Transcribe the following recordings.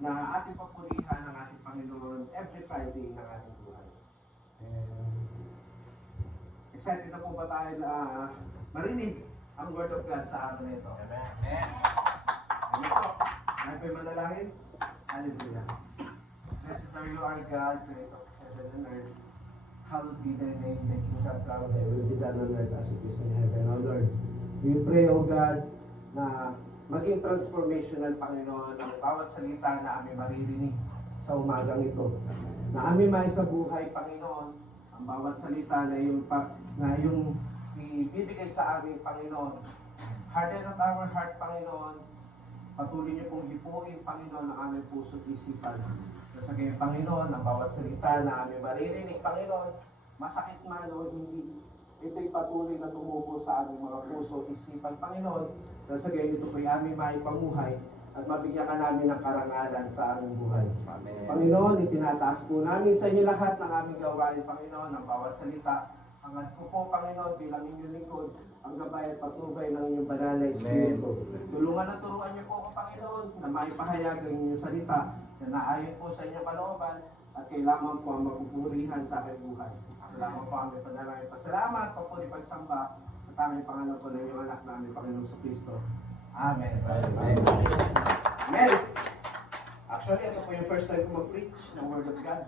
na ating papurihan ng ating Panginoon every Friday ng ating buhay. And excited na po ba tayo na marinig ang Word of God sa araw na ito? Amen. Ano po? Ano po yung manalangin? Hallelujah. Blessed are you, our God, creator of heaven and earth. Hallowed be thy name, thy kingdom come, thy will be done on earth as it is in heaven. O Lord, we pray, O God, na maging transformational, Panginoon, ang bawat salita na aming maririnig sa umagang ito. Na aming maisabuhay, Panginoon, ang bawat salita na yung ibibigay sa aming Panginoon. Harden at our heart, Panginoon. Patuloy niyo pong hipuin, Panginoon, ang aming puso at isipan. Sa kayong Panginoon, ang bawat salita na aming maririnig, Panginoon, masakit man o hindi, ito'y patuloy na tumubo sa aming mga puso at isipan, Panginoon, na sa gayon ito po'y aming maipamuhay at mabigyan ka namin ng karangalan sa aming buhay. Amen. Panginoon, itinataas po namin sa inyo lahat ng aming gawain, Panginoon, ang bawat salita. Hangad ko po, Panginoon, bilang inyong lingkod, ang gabay at patnubay ng inyong banal na Espiritu. Tulungan at turuan niyo po ako, Panginoon, na maipahayag ang inyong salita na naayon po sa inyong kalooban at kailangan po ang mapupurihan sa aking buhay. Kailangan po ang may panalangin. Pasalamat, papuri, pagsamba sa tanging pangalan po ng inyong anak namin, Panginoon sa Kristo. Amen. Amen. Amen. Actually, ito po yung first time ko mag-preach ng Word of God.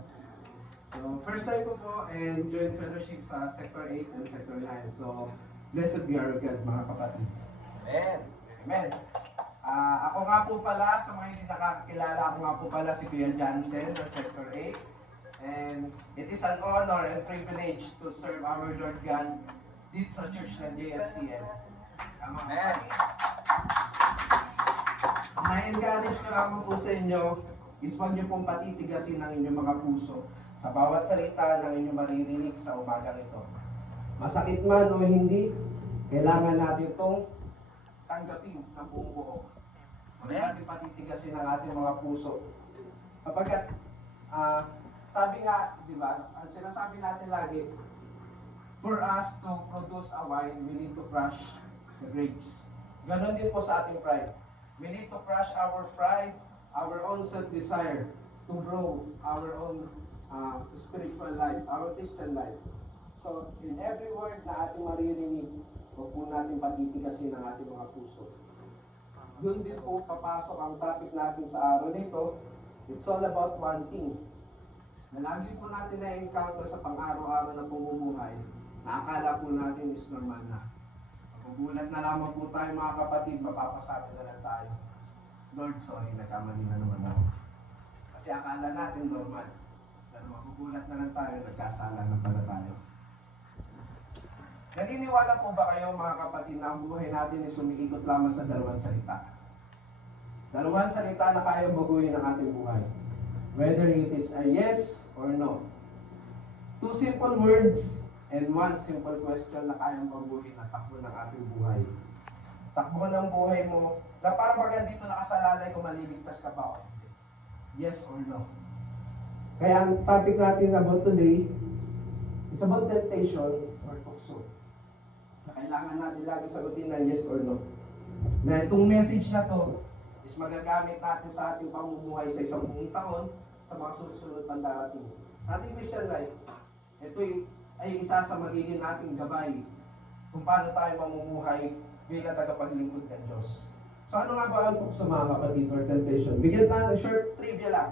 So, first time ko po and join fellowship sa Sector 8 and Sector 9. So, blessed be our God, mga kapatid. Amen. Amen. Ako nga po pala, sa mga hindi nakakilala, ako nga po pala si Kuya Jansen ng Sector 8. And it is an honor and privilege to serve our Lord God dito sa church ng JFCL. Amen. Ma-encourage ko lang po sa inyo, is huwag niyo pong patitigasin ang inyong mga puso sa bawat salita ng inyong maririnig sa umagang ito. Masakit man o hindi, kailangan natin itong tanggapin ng buong buo. Huwag natin patitigasin ang ating mga puso. Kapag sabi nga, di ba, ang sinasabi natin lagi, for us to produce a wine, we need to crush the grapes. Ganon din po sa ating pride. We need to crush our pride, our own self-desire, to grow our own spiritual life, our Christian life. So, in every word na ating maririnig, huwag po natin patitigasin ang ating mga puso. Doon din po papasok ang topic natin sa araw nito. It's all about one thing. Na lagi po natin na-encounter sa pang-araw-araw na pamumuhay, na akala po natin is normal na. Magugulat na lamang po tayo, mga kapatid, mapapasabi na lang tayo, Lord, sorry, nagkamali na naman ako. Kasi akala natin normal. Pero magugulat na lang tayo, nagkasala na pala tayo. Naniniwala po ba kayo, mga kapatid, na ang buhay natin ay sumiikot lamang sa dalawang salita? Dalawang salita na kayang baguhin ang ating buhay. Whether it is a yes or no. Two simple words and one simple question na kayang baguhin at takbo ng ating buhay. Takbo ng buhay mo na parang baga dito nakasalalay kung maliligtas ka ba o hindi. Yes or no. Kaya ang topic natin about today is about temptation or tukso. Na kailangan natin lagi sagutin ng yes or no. Na itong message na to is magagamit natin sa ating pamumuhay sa isang buong taon sa mga susunod pang darating. Sa ating Christian life, ito ay isa sa magiging nating gabay kung paano tayo mamumuhay bilang tagapaglingkod ng Diyos. So ano nga ba ang tukso, mga kapatid, or temptation? Bigyan tayo short trivia lang.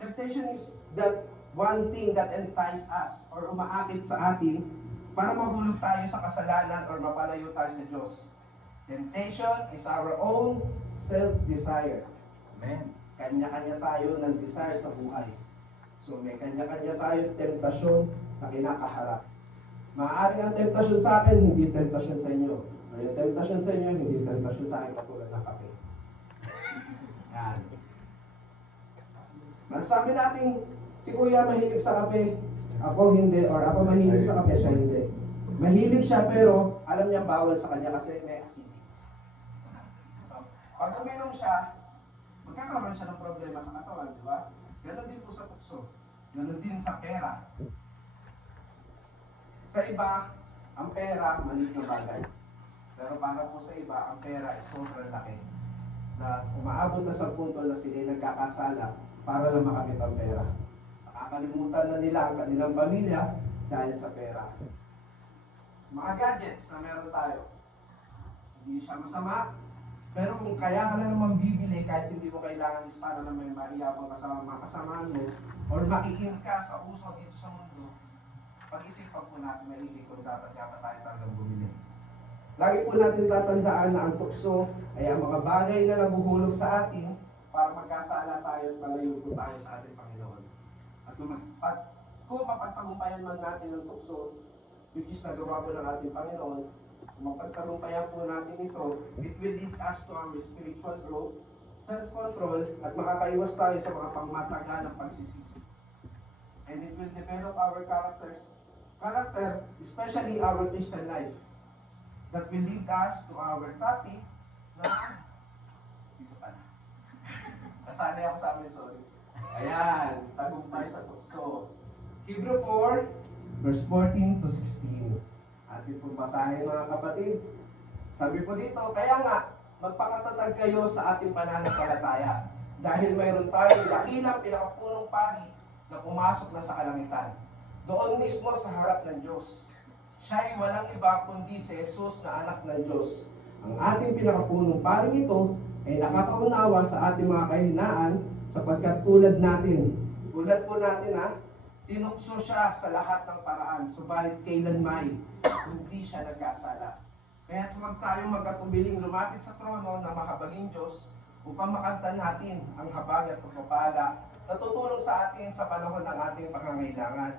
Temptation is that one thing that entices us or umaakit sa atin para mahulog tayo sa kasalanan or mapalayo tayo sa Diyos. Temptation is our own self-desire. Amen. Kanya-kanya tayo ng desire sa buhay. So may kanya-kanya tayo temptasyon na kinakaharap. Maaari ang temptasyon sa akin, hindi temptasyon sa inyo. O yung temptasyon sa inyo, hindi temptasyon sa akin katulad ng kape. Yan. Masabi natin, si Kuya mahilig sa kape, ako hindi, or ako mahilig sa kape, siya hindi. Mahilig siya pero alam niya bawal sa kanya kasi may acidic. So, pag uminom siya, magkakaroon siya ng problema sa katawan, di ba? Ganon din po sa tukso. Ganon din sa pera. Sa iba, ang pera, maliit na bagay. Pero para po sa iba, ang pera ay sobrang laki. The umaabot na sa punto na sila nagkakasala para lang makamit ang pera. Nakakalimutan na nila ang kanilang pamilya dahil sa pera. Mga gadgets na meron tayo, hindi siya masama, pero kung kaya ka na naman bibili kahit hindi mo kailangan is para na may maiyabang kasama mga kasamaan mo or makikin ka sa uso dito sa mundo, pag-isipan po natin maigi kung dapat nga ba tayo talagang bumili. Lagi po natin tatandaan na ang tukso ay ang mga bagay na nabuhulog sa atin para magkasala tayo at malayo po tayo sa ating Panginoon. At kung mapagtagumpayan man natin ang tukso, which is nagawa po ng ating Panginoon, kung mapagtagumpayan po natin ito, it will lead us to our spiritual growth, self-control, at makakaiwas tayo sa mga pangmatagalang pagsisisi. And it will develop our character, especially our Christian life, that will lead us to our topic na dito pa na. Nasanay ako sa amin, sorry. Ayan, tagumpay sa tukso. Hebrew 4, verse 14 to 16. Atin pong basahin mga kapatid. Sabi po dito, kaya nga, magpakatatag kayo sa ating pananampalataya. Dahil mayroon tayong dakilang pinakapunong pari na pumasok na sa kalangitan. Doon mismo sa harap ng Diyos. Siya ay walang iba kundi si Jesus na anak ng Diyos. Ang ating pinakapunong paring ito ay nakakaunawa sa ating mga kahinaan sapagkat tulad po natin tinukso siya sa lahat ng paraan, subalit kailanmay hindi siya nagkasala. Kaya huwag tayong magkatubiling lumapit sa trono ng mahabaging Diyos upang makanta natin ang habag at pagpapala na tutulong sa atin sa panahon ng ating pangangailangan.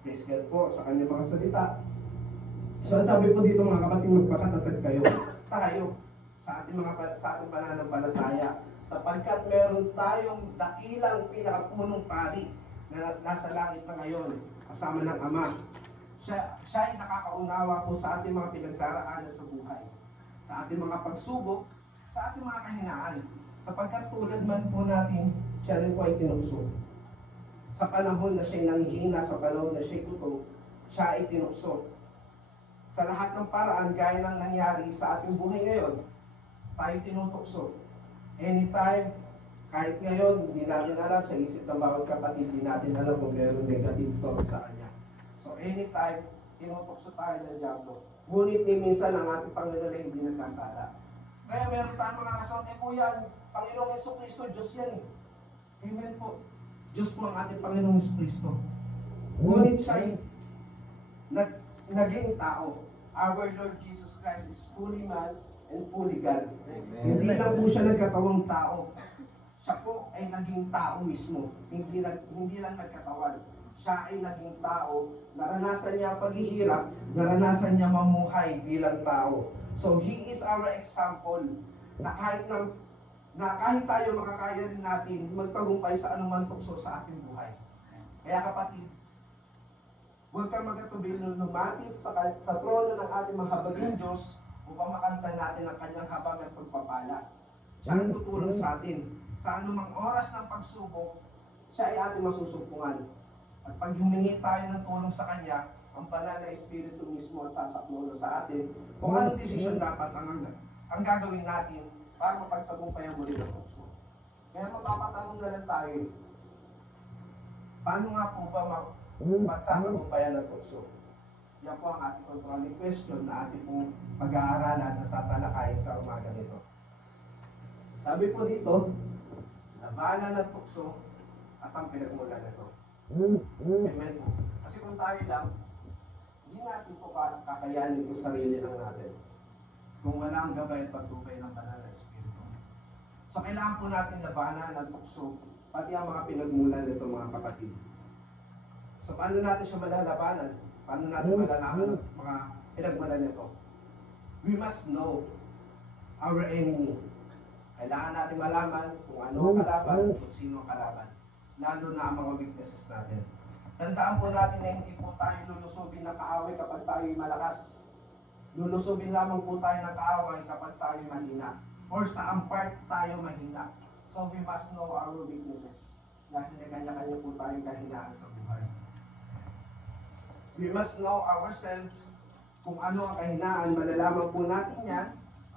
Praise God po sa kanyang mga salita. So, sabi po dito mga kapatid, magpakatatag kayo. Tayo sa ating pananampalataya sapagkat meron tayong dakilang pinakapunong pari na nasa langit na ngayon, kasama ng Ama. Siya ay nakakaunawa po sa ating mga pinagdaraanan sa buhay, sa ating mga pagsubok, sa ating mga kahinaan, sapagkat tulad man po natin, siya rin po ay tinukso. Sa panahon na siya'y nanghihina, sa panahon na siya'y gutom, siya ay tinukso. Sa lahat ng paraan, gaya ng nangyari sa ating buhay ngayon, tayo tinutukso. Anytime, kahit ngayon, hindi natin alam sa isip ng bawat kapatid, hindi natin alam kung meron negative thoughts sa kanya. So anytime, tinutukso tayo ng Diablo. Ngunit minsan ang ating Panginoon ay hindi nagkasala. Kaya meron tayong mga rason, po yan, Panginoong Jesucristo, Diyos yan eh. Amen po. Diyos po ang ating Panginoong Jesucristo. Ngunit siya ay naging tao. Our Lord Jesus Christ is fully man and fully God. Amen. Hindi lang po siya nagkatawang tao. Siya po ay naging tao mismo. Hindi lang nagkatawan. Siya ay naging tao. Naranasan niya ang paghihirap. Naranasan niya mamuhay bilang tao. So, He is our example na kahit tayo makakaya rin natin magtagumpay sa anumang tukso sa ating buhay. Kaya kapatid, huwag kang magkatubil lumapit sa trono ng ating mahabaging Diyos upang makanta natin ang kanyang habag at pagpapala. Siya ang tutulong sa atin. Sa anumang oras ng pagsubok, siya ay ating masusumpungan. At pag humingi tayo ng tulong sa Kanya, ang banal na Espiritu mismo at sasaklono sa atin kung anong desisyon dapat ang gagawin natin para mapagtagumpayan muli ang tukso. Kaya mapapatanong na lang tayo, paano nga po ba magtatagumpayan ng tukso? Yan po ang ating controlling question na ating pong pag-aaralan at tatalakayin sa umaga nito. Sabi po dito, labanan ng tukso at ang pinagmulan nito. Amen po. Kasi kung tayo lang, hindi natin po kakayanin kung sarili lang natin. Kung wala ang gabay at pagtubay ng banal na Espiritu. So kailangan po natin labanan ng tukso, pati ang mga pinagmulan nito mga kapatid. So paano natin siya malalabanan? Paano natin malalaman ang mga pinagmulan nito? We must know our enemy. Kailangan natin malaman kung ano ang kalaban, kung sino ang kalaban. Lalo na ang mga weaknesses natin. Tandaan po natin na hindi po tayo lulusubin ng kaaway kapag tayo'y malakas. Lulusubin lamang po tayo ng kaaway kapag tayo'y mahina. Or sa ang part tayo mahina. So we must know our weaknesses. Dahil may kanya-kanya po tayong kahinaan sa buhay. We must know ourselves kung ano ang kahinaan. Malalaman po natin yan.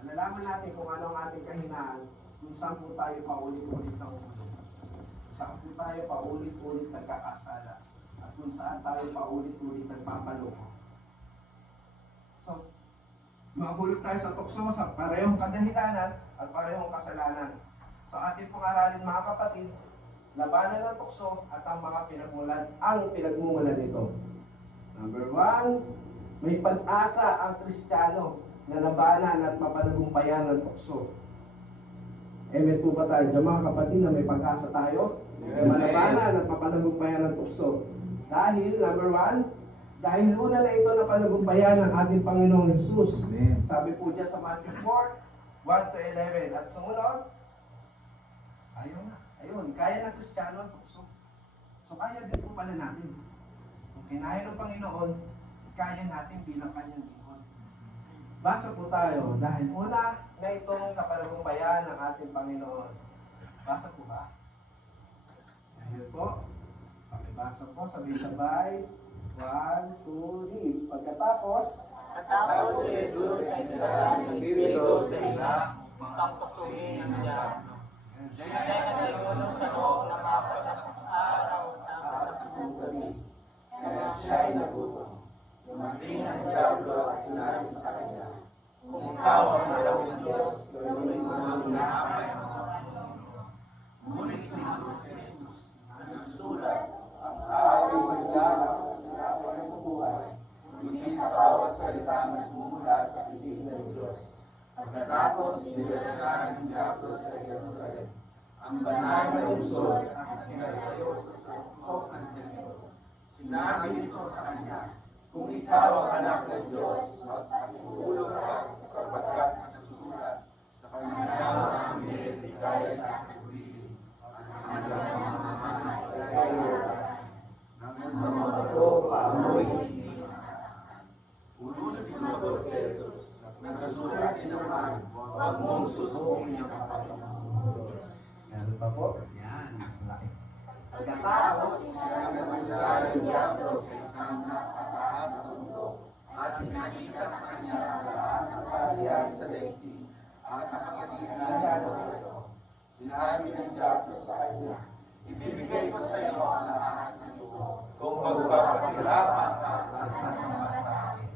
Malalaman natin kung ano ang ating kahinaan kung saan po tayo paulit-ulit nahulog. Kung saan po tayo paulit-ulit nagkakasala. At kung saan tayo paulit-ulit nagpapaloko. So, mahulog tayo sa tukso sa parehong kadahilanan at parehong kasalanan. So, ating pong aralin mga kapatid, labanan ng tukso at ang mga pinagmumulan nito. Number 1, may pag-asa ang Kristiyano na labanan at mapanagumpayan ng tukso. Amen po ba tayo dyan mga kapatid na may pag-asa tayo? Na malabanan at mapanagumpayan ng tukso. Dahil, number 1, dahil una na ito na panagumpayan ng ating Panginoong Jesus. Amen. Sabi po dyan sa Matthew 4, 1-11. At sumunod, ayun, kaya ng Kristiyano ang tukso. So kaya din po pala natin. Kung kinaya ng Panginoon, kaya natin bilang kanyang lingkod. Basa po tayo, dahil una na itong kapanagumpayan ng ating Panginoon. Basa po ba? Ayun po. Pakibasa po, sabay-sabay. 1, 2, read. Pagkatapos si Jesus ay dinala ng Espiritu sa ila upang tuksohin ang diablo. Siya ay nagulong sa loob ng 40 araw at 3 gabi. Kaya siya ay nagutom. Dumating ang diablo at sinabi sa kanya, kung ikaw ang anak ng Diyos, gawin mo ang naapay ang mga mundo. Ngunit sinabi si Jesus, nasusulat, ang tao ay maglalak sa sinapay ng buhay, hindi sa bawat salita nagmumula sa bibig ng Diyos. Pagkatapos, dinala siya ng diablo sa Jerusalem, ang banal na lungsod at pinalayo sa tuktok ng templo. Sinabi nito sa kanya, kung ikaw ang anak ng Diyos, magpatulog ka sapagkat nasusulat, sa kanya ang niligaya na pagpili, at sa kanya ang mamamaligaya na sa mga bato paamoy hindi masasaktan. Unang sumagot si Jesus, nasusulat din naman, huwag mong susukin ang kapatid ng Diyos. Meron pa po? Yan, mas malaki. Pagkatapos, Kaya naman siya ng diablo sa isang napataas na mundo at pinakita sa kanya ang lahat ng kaharian sa daigdig at kapangyarihan ng mundo. Sinabi ng diablo sa kanya, ibibigay ko sa iyo ang lahat ng ito kung magpapahirapan ka at sasama sa akin.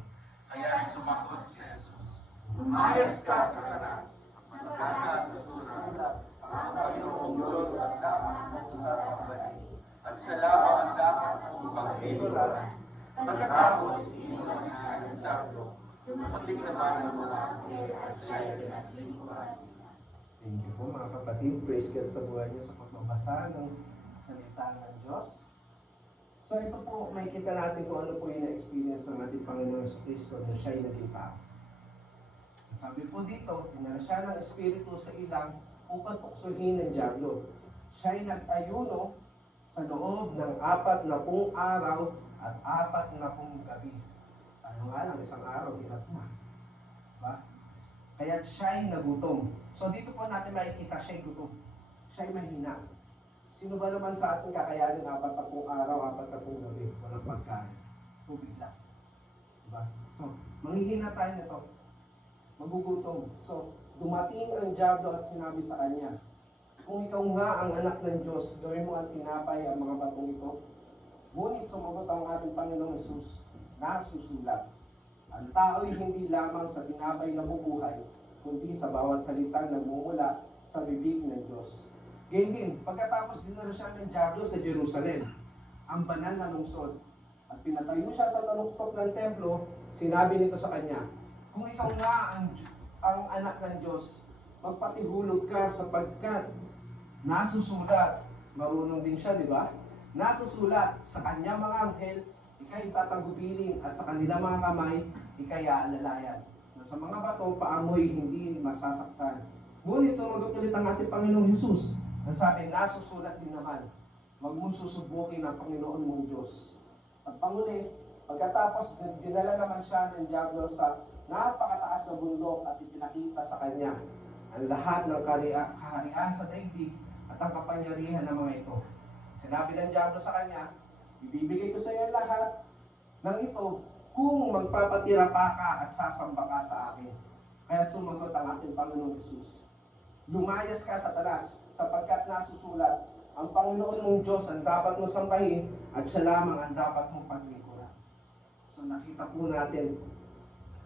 Kaya sumagot si Jesus, lumayas ka sa kanas, sapagkat nasusulat, ang Panginoong Diyos ang dapat mong sasambahin, at siya lamang ang dapat mong pagpipilian. Pagkatapos, inulan siya ng diablo, dumating naman ang mga anghel at siya ay pinaglingkuran. thank you po mga kapatid. Praise God sa buhay niyo sa pagbabasa ng salita ng Diyos. So ito po, makikita natin kung ano po yung na-experience ng ating Panginoon sa Kristo na siya'y naging tao. Sabi po dito, dinala siya ng Espiritu sa ilang upang tuksohin ng diablo. Siya'y nag-ayuno sa loob ng 40 araw at 40 gabi. Tayo nga lang, isang araw, bilat na. Diba? Kaya siya'y nagutom. So dito po natin makikita siya'y gutom. Siya'y mahina. Sino ba naman sa ating kakayanin 40 araw, 40 gabi? Walang pagkain. Tubig lang. Diba? So, manghihina tayo nito. Magugutom. So, dumating ang diablo at sinabi sa kanya, kung ikaw nga ang anak ng Diyos, gawin mo ang tinapay ang mga batong ito. Ngunit sumagot ang ating Panginoong Jesus, nasusulat, ang tao'y hindi lamang sa tinapay na bubuhay, kundi sa bawat salitang nagmumula sa bibig ng Diyos. Gayun din, pagkatapos dinala siya ng diablo sa Jerusalem, ang banal na lungsod, at pinatayo siya sa taluktok ng templo, sinabi nito sa kanya, kung ikaw nga ang anak ng Diyos, magpatihulog ka sapagkat nasusulat, marunong din siya, di ba? Nasusulat sa kanya mga anghel, ikay tatagubilin at sa kanila mga kamay, ikay aalalayan. Na sa mga bato, paamoy hindi masasaktan. Ngunit sumagot ulit ang ating Panginoong Hesus, na sabi, nasusulat din naman, huwag mong susubukin ang Panginoon mong Diyos. At panguli, pagkatapos dinala naman siya ng diablo sa napakataas na bundok at ipinakita sa kanya ang lahat ng kaharian sa daigdig at ang kapangyarihan ng mga ito. Sinabi ng diablo sa kanya, ibibigay ko sa iyo lahat ng ito kung magpapatira pa ka at sasamba ka sa akin. Kaya sumagot ang ating Panginoong Jesus, Lumayas ka, Satanas, sapagkat nasusulat, ang Panginoon mong Diyos ang dapat mo sambahin at siya lamang ang dapat mong paglingkuran. So nakita po natin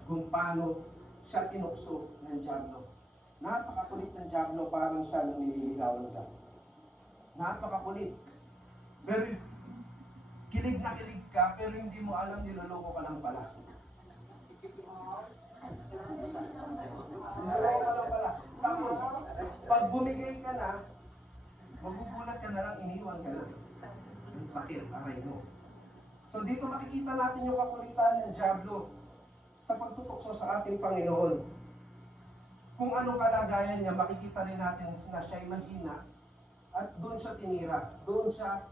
kung paano siya tinukso ng dyablo. Napakakulit ng dyablo, parang siya nung nililigawan ka. Napakakulit. Pero kilig na kilig ka, pero hindi mo alam niloloko ka lang pala. Niloloko ka lang pala. Tapos, pag bumigay ka na, magugulat ka na lang, iniwan ka na. Ang sakit, aray mo. So dito makikita natin yung kakulitan ng dyablo sa pagtutukso sa ating Panginoon. Kung anong kalagayan niya, makikita rin natin na siya'y mahina at doon siya tinira. Doon siya,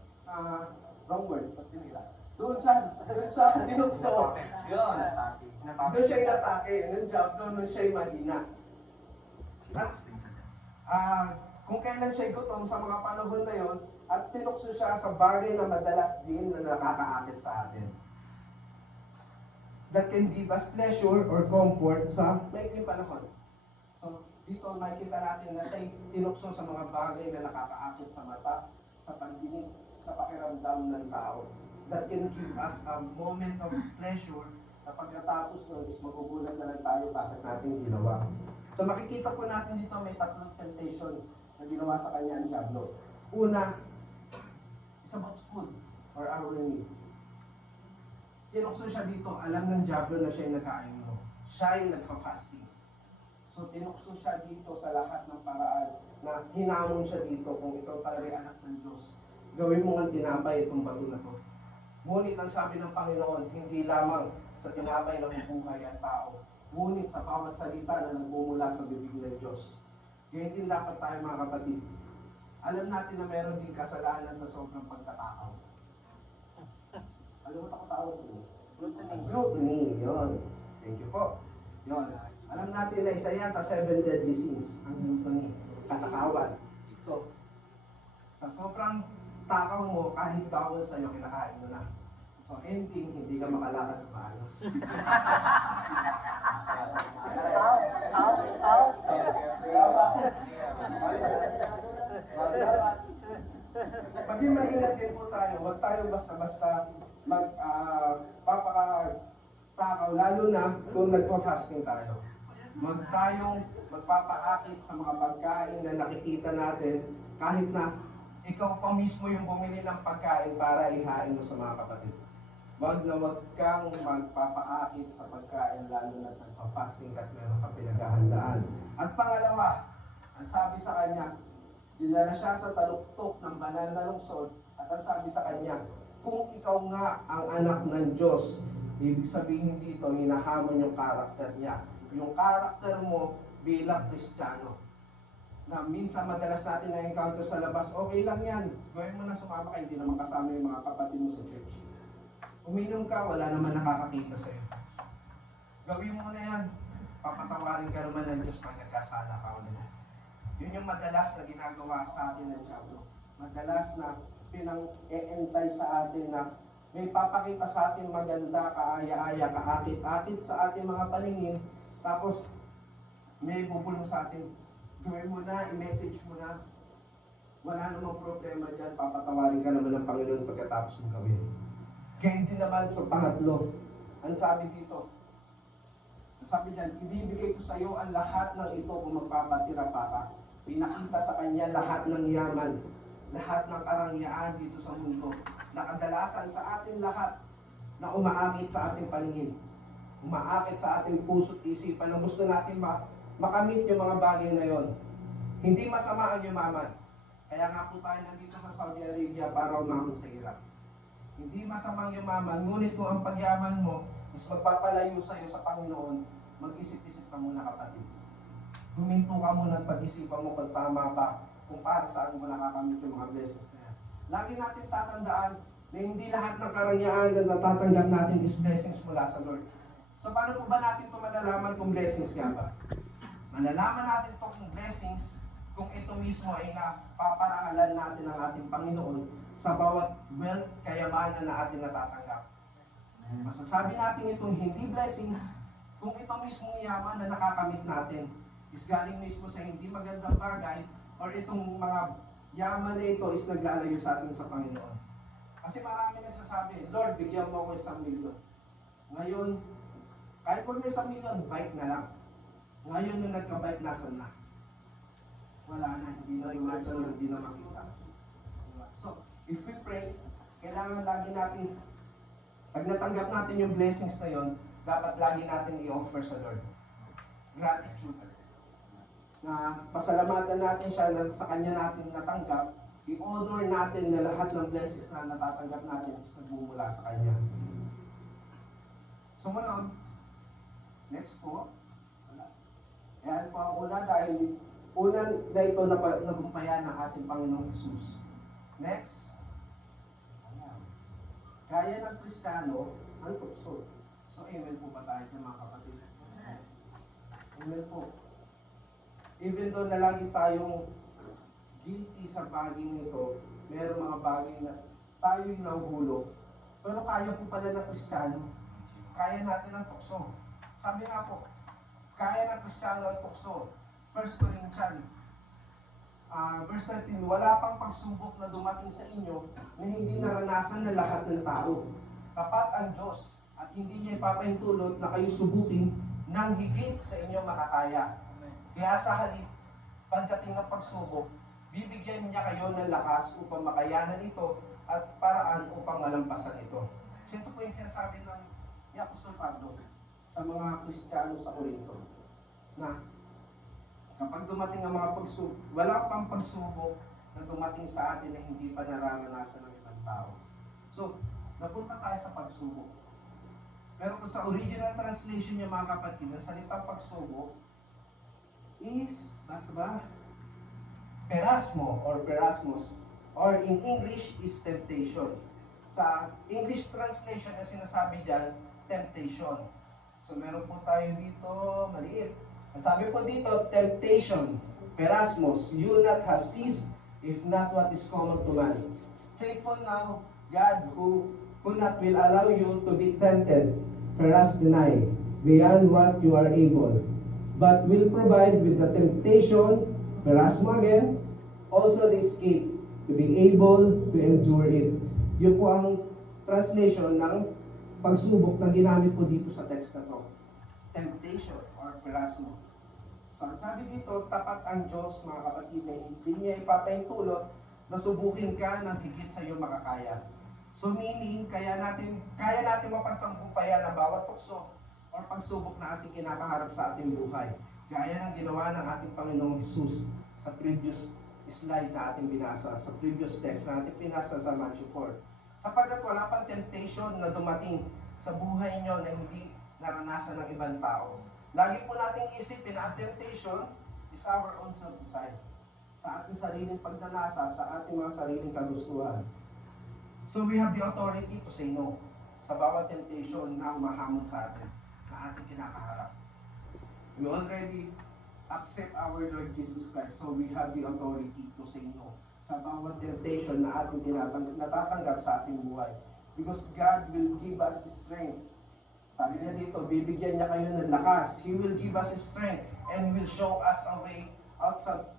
wrong word, pag tinira. Doon siya tinukso. Yun. Doon siya inatake ng dyablo nung siya'y mahina. At kung kailan siya'y gutom sa mga panahon na yon, at tinukso siya sa bagay na madalas din na nakakaakit sa atin. That can give us pleasure or comfort sa maikling panahon. So, dito makikita natin na siya'y tinukso sa mga bagay na nakakaakit sa mata, sa pandinig, sa pakiramdam ng tao. That can give us a moment of pleasure na pagkatapos nun is magugulat na lang tayo bakit natin ginawa. So makikita po natin dito may tatlong temptation na ginawa sa kanya ang dyablo. Una, it's about food or our need. Tinukso siya dito, alam ng dyablo na siya yung nag-aayuno. Siya yung nagpa-fasting. So tinukso siya dito sa lahat ng paraan na hinamon siya dito kung ikaw talaga anak ng Diyos. Gawin mo ng tinapay itong bato na to. Ngunit ang sabi ng Panginoon, hindi lamang sa tinapay ng buhay at tao, ngunit sa bawat salita na nagmumula sa bibig ng Diyos. Ganyan din dapat tayo mga kapatid. Alam natin na meron din kasalanan sa sobrang pagkatakaw. Alam mo ito tawag ko? Gluttony. Yun. Thank you po. Yun. Alam natin na isa yan sa 7 deadly sins. Ang gluttony. Katakawan. So, sa sobrang takaw mo, kahit bawal sa'yo, kinakain mo na. So, ending, hindi ka makalakad na maayos. Maging maingat din po tayo. Huwag tayo basta-basta magpapakatakaw, lalo na kung nagpa-fasting tayo. Huwag tayong magpapaakit sa mga pagkain na nakikita natin kahit na ikaw pa mismo yung bumili ng pagkain para ihain mo sa mga kapatid. Wag na wag kang magpapaakit sa pagkain lalo na nagpa-fasting ka at meron ka pinaghahandaan. At pangalawa, ang sabi sa kanya, dinala siya sa taluktok ng banal na lungsod at ang sabi sa kanya, kung ikaw nga ang anak ng Diyos, ibig sabihin dito, hinahamon yung karakter niya. Yung karakter mo bilang Kristiyano. Na minsan madalas natin na-encounter sa labas, okay lang yan. Gawin mo na sumama ka, hindi naman kasama yung mga kapatid mo sa church. Uminom ka, wala naman nakakakita sa'yo. Gawin mo na yan. Papatawarin ka naman ng Diyos pag nagkasala ka ulit. Yun yung madalas na ginagawa sa atin ng dyablo. Madalas na pinang-eentay sa atin na may papakita sa atin maganda, kaaya-aya, kaakit-akit sa ating mga paningin. Tapos, may bubulong sa atin. Gawin mo na, i-message mo na. Wala namang problema dyan, papatawarin ka naman ng Panginoon pagkatapos mong gawin. Kaya din naman sa pangatlo, ang sabi dito, sabi dyan, ibibigay ko sa iyo ang lahat ng ito kung magpapatira pa ka. Pinakita sa kanya lahat ng yaman, lahat ng karangyaan dito sa mundo, na kadalasan sa atin lahat na umaakit sa ating paningin, umaakit sa ating puso't isipan na gusto natin makamit yung mga bagay na yon. Hindi masama ang yumaman. Kaya nga po tayo nandito sa Saudi Arabia para umahon sa hirap. Hindi masamang yumaman, ngunit kung ang pagyaman mo is magpapalayo sa iyo sa Panginoon, mag-isip-isip ka muna kapatid. Huminto ka muna at pag-isipan mo kung tama ba, kung para saan mo nakakamit yung mga blessings na yan. Lagi natin tatandaan na hindi lahat ng karangyaan na natatanggap natin is blessings mula sa Lord. So paano po ba natin ito malalaman kung blessings nga ba? Malalaman natin ito kung blessings kung ito mismo ay napaparangalan natin ng ating Panginoon sa bawat wealth, kayamanan na ating natatanggap. Masasabi natin itong hindi blessings kung ito mismo yaman na nakakamit natin is galing mismo sa hindi magandang bagay or itong mga yaman na ito is naglalayo sa atin sa Panginoon. Kasi marami nagsasabi, Lord, bigyan mo ako 1,000,000. Ngayon, kahit huwag na 1,000,000, bike na lang. Ngayon nung nagka-bike, nasan na? Wala na, hindi na hindi na makita. So, if we pray, kailangan lagi natin, pag natanggap natin yung blessings na yon, dapat lagi natin i-offer sa Lord. Gratitude. Na pasalamatan natin siya na sa Kanya natin natanggap, i-honor natin na lahat ng blessings na natatanggap natin is nagmumula sa Kanya. So ngayon, next po, yan po ang una dahil unang na ito nagumpayan ng ating Panginoong Jesus. Next, kaya ng Kristiyano ang tukso. So amen po ba tayo dyan mga kapatid? Amen po. Even though na lagi tayong guilty sa bagay nito, meron mga bagay na tayo yung nahuhulog. Pero kaya po pala ng Kristiyano. Kaya natin ang tukso. Sabi nga po, kaya ng Kristiyano ang tukso. 1 Corinthians, verse 13, wala pang pagsubok na dumating sa inyo na hindi naranasan ng lahat ng tao. Tapat ang Diyos at hindi niya ipapahintulot na kayo subukin ng higit sa inyo makakaya. Kaya sa halip, pagdating ng pagsubok, bibigyan niya kayo ng lakas upang makayanan ito at paraan upang malampasan ito. So ito po yung sinasabi ng Apostol Pablo sa mga Kristiyano sa Corinto na kapag dumating ang mga pagsubok, wala pang pagsubok na dumating sa atin na hindi pa nararanasan ng ibang tao. So, napunta tayo sa pagsubok. Pero kung sa original translation niya mga kapatid, ang salitang pagsubok is, nasa ba? Perasmo or perasmos. Or in English is temptation. Sa English translation na sinasabi dyan, temptation. So meron po tayo dito, maliit. Ang sabi po dito, temptation, perasmos, you not have ceased, if not what is common to man. Faithful now, God who not will allow you to be tempted, peras deny, beyond what you are able, but will provide with the temptation, perasmo again, also the escape, to be able to endure it. Yun po ang translation ng pagsubok na ginamit po dito sa text na to. Temptation or perasmo. So, ang sabi dito, tapat ang Diyos, mga kapatid, na hindi niya ipapahintulot na subukin ka ng higit sa iyo makakaya. So, meaning, kaya natin mapagtagumpayan ang bawat tukso or pagsubok na ating kinakaharap sa ating buhay. Gaya ng ginawa ng ating Panginoong Jesus sa previous slide na ating binasa, sa previous text na ating pinasa sa Matthew 4. Sapagkat wala pang temptation na dumating sa buhay nyo na hindi naranasan ng ibang tao. Lagi po nating isipin na ang temptation is our own self-design. Sa ating sariling pagnanasa, sa ating mga sariling kagustuhan. So we have the authority to say no sa bawat temptation na umahamon sa atin, na ating kinakaharap. We already accept our Lord Jesus Christ, so we have the authority to say no sa bawat temptation na ating natatanggap sa ating buhay. Because God will give us strength. Sabi niya dito, bibigyan niya kayo ng lakas. He will give us strength and will show us a way outside.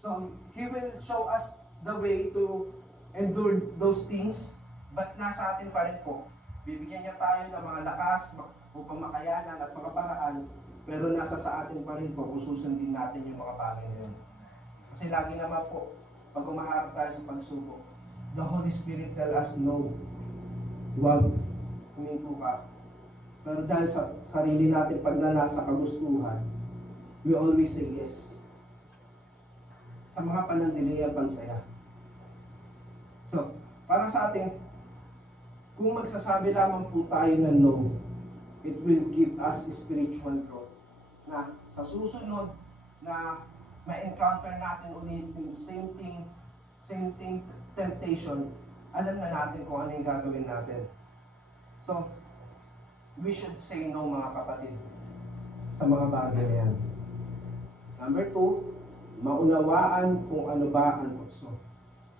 So, He will show us the way to endure those things, but nasa atin pa rin po. Bibigyan niya tayo ng mga lakas upang makayanan at makaparaan, pero nasa sa atin pa rin po kung susundin natin yung mga bagay na yun. Kasi lagi naman po, pag umaharap tayo sa pagsubok, the Holy Spirit tell us no. Huwag huminto ka. Pero dahil sa sarili natin pagnanasa kagustuhan, we always say yes. Sa mga panandalian pansaya. So, para sa atin, kung magsasabi lamang po tayo ng no, it will give us spiritual growth. Na sa susunod na ma-encounter natin ulit yung same thing, temptation, alam na natin kung ano yung gagawin natin. So, we should say no mga kapatid sa mga bagay na yan. Number 2, maunawaan kung ano ba ang tukso.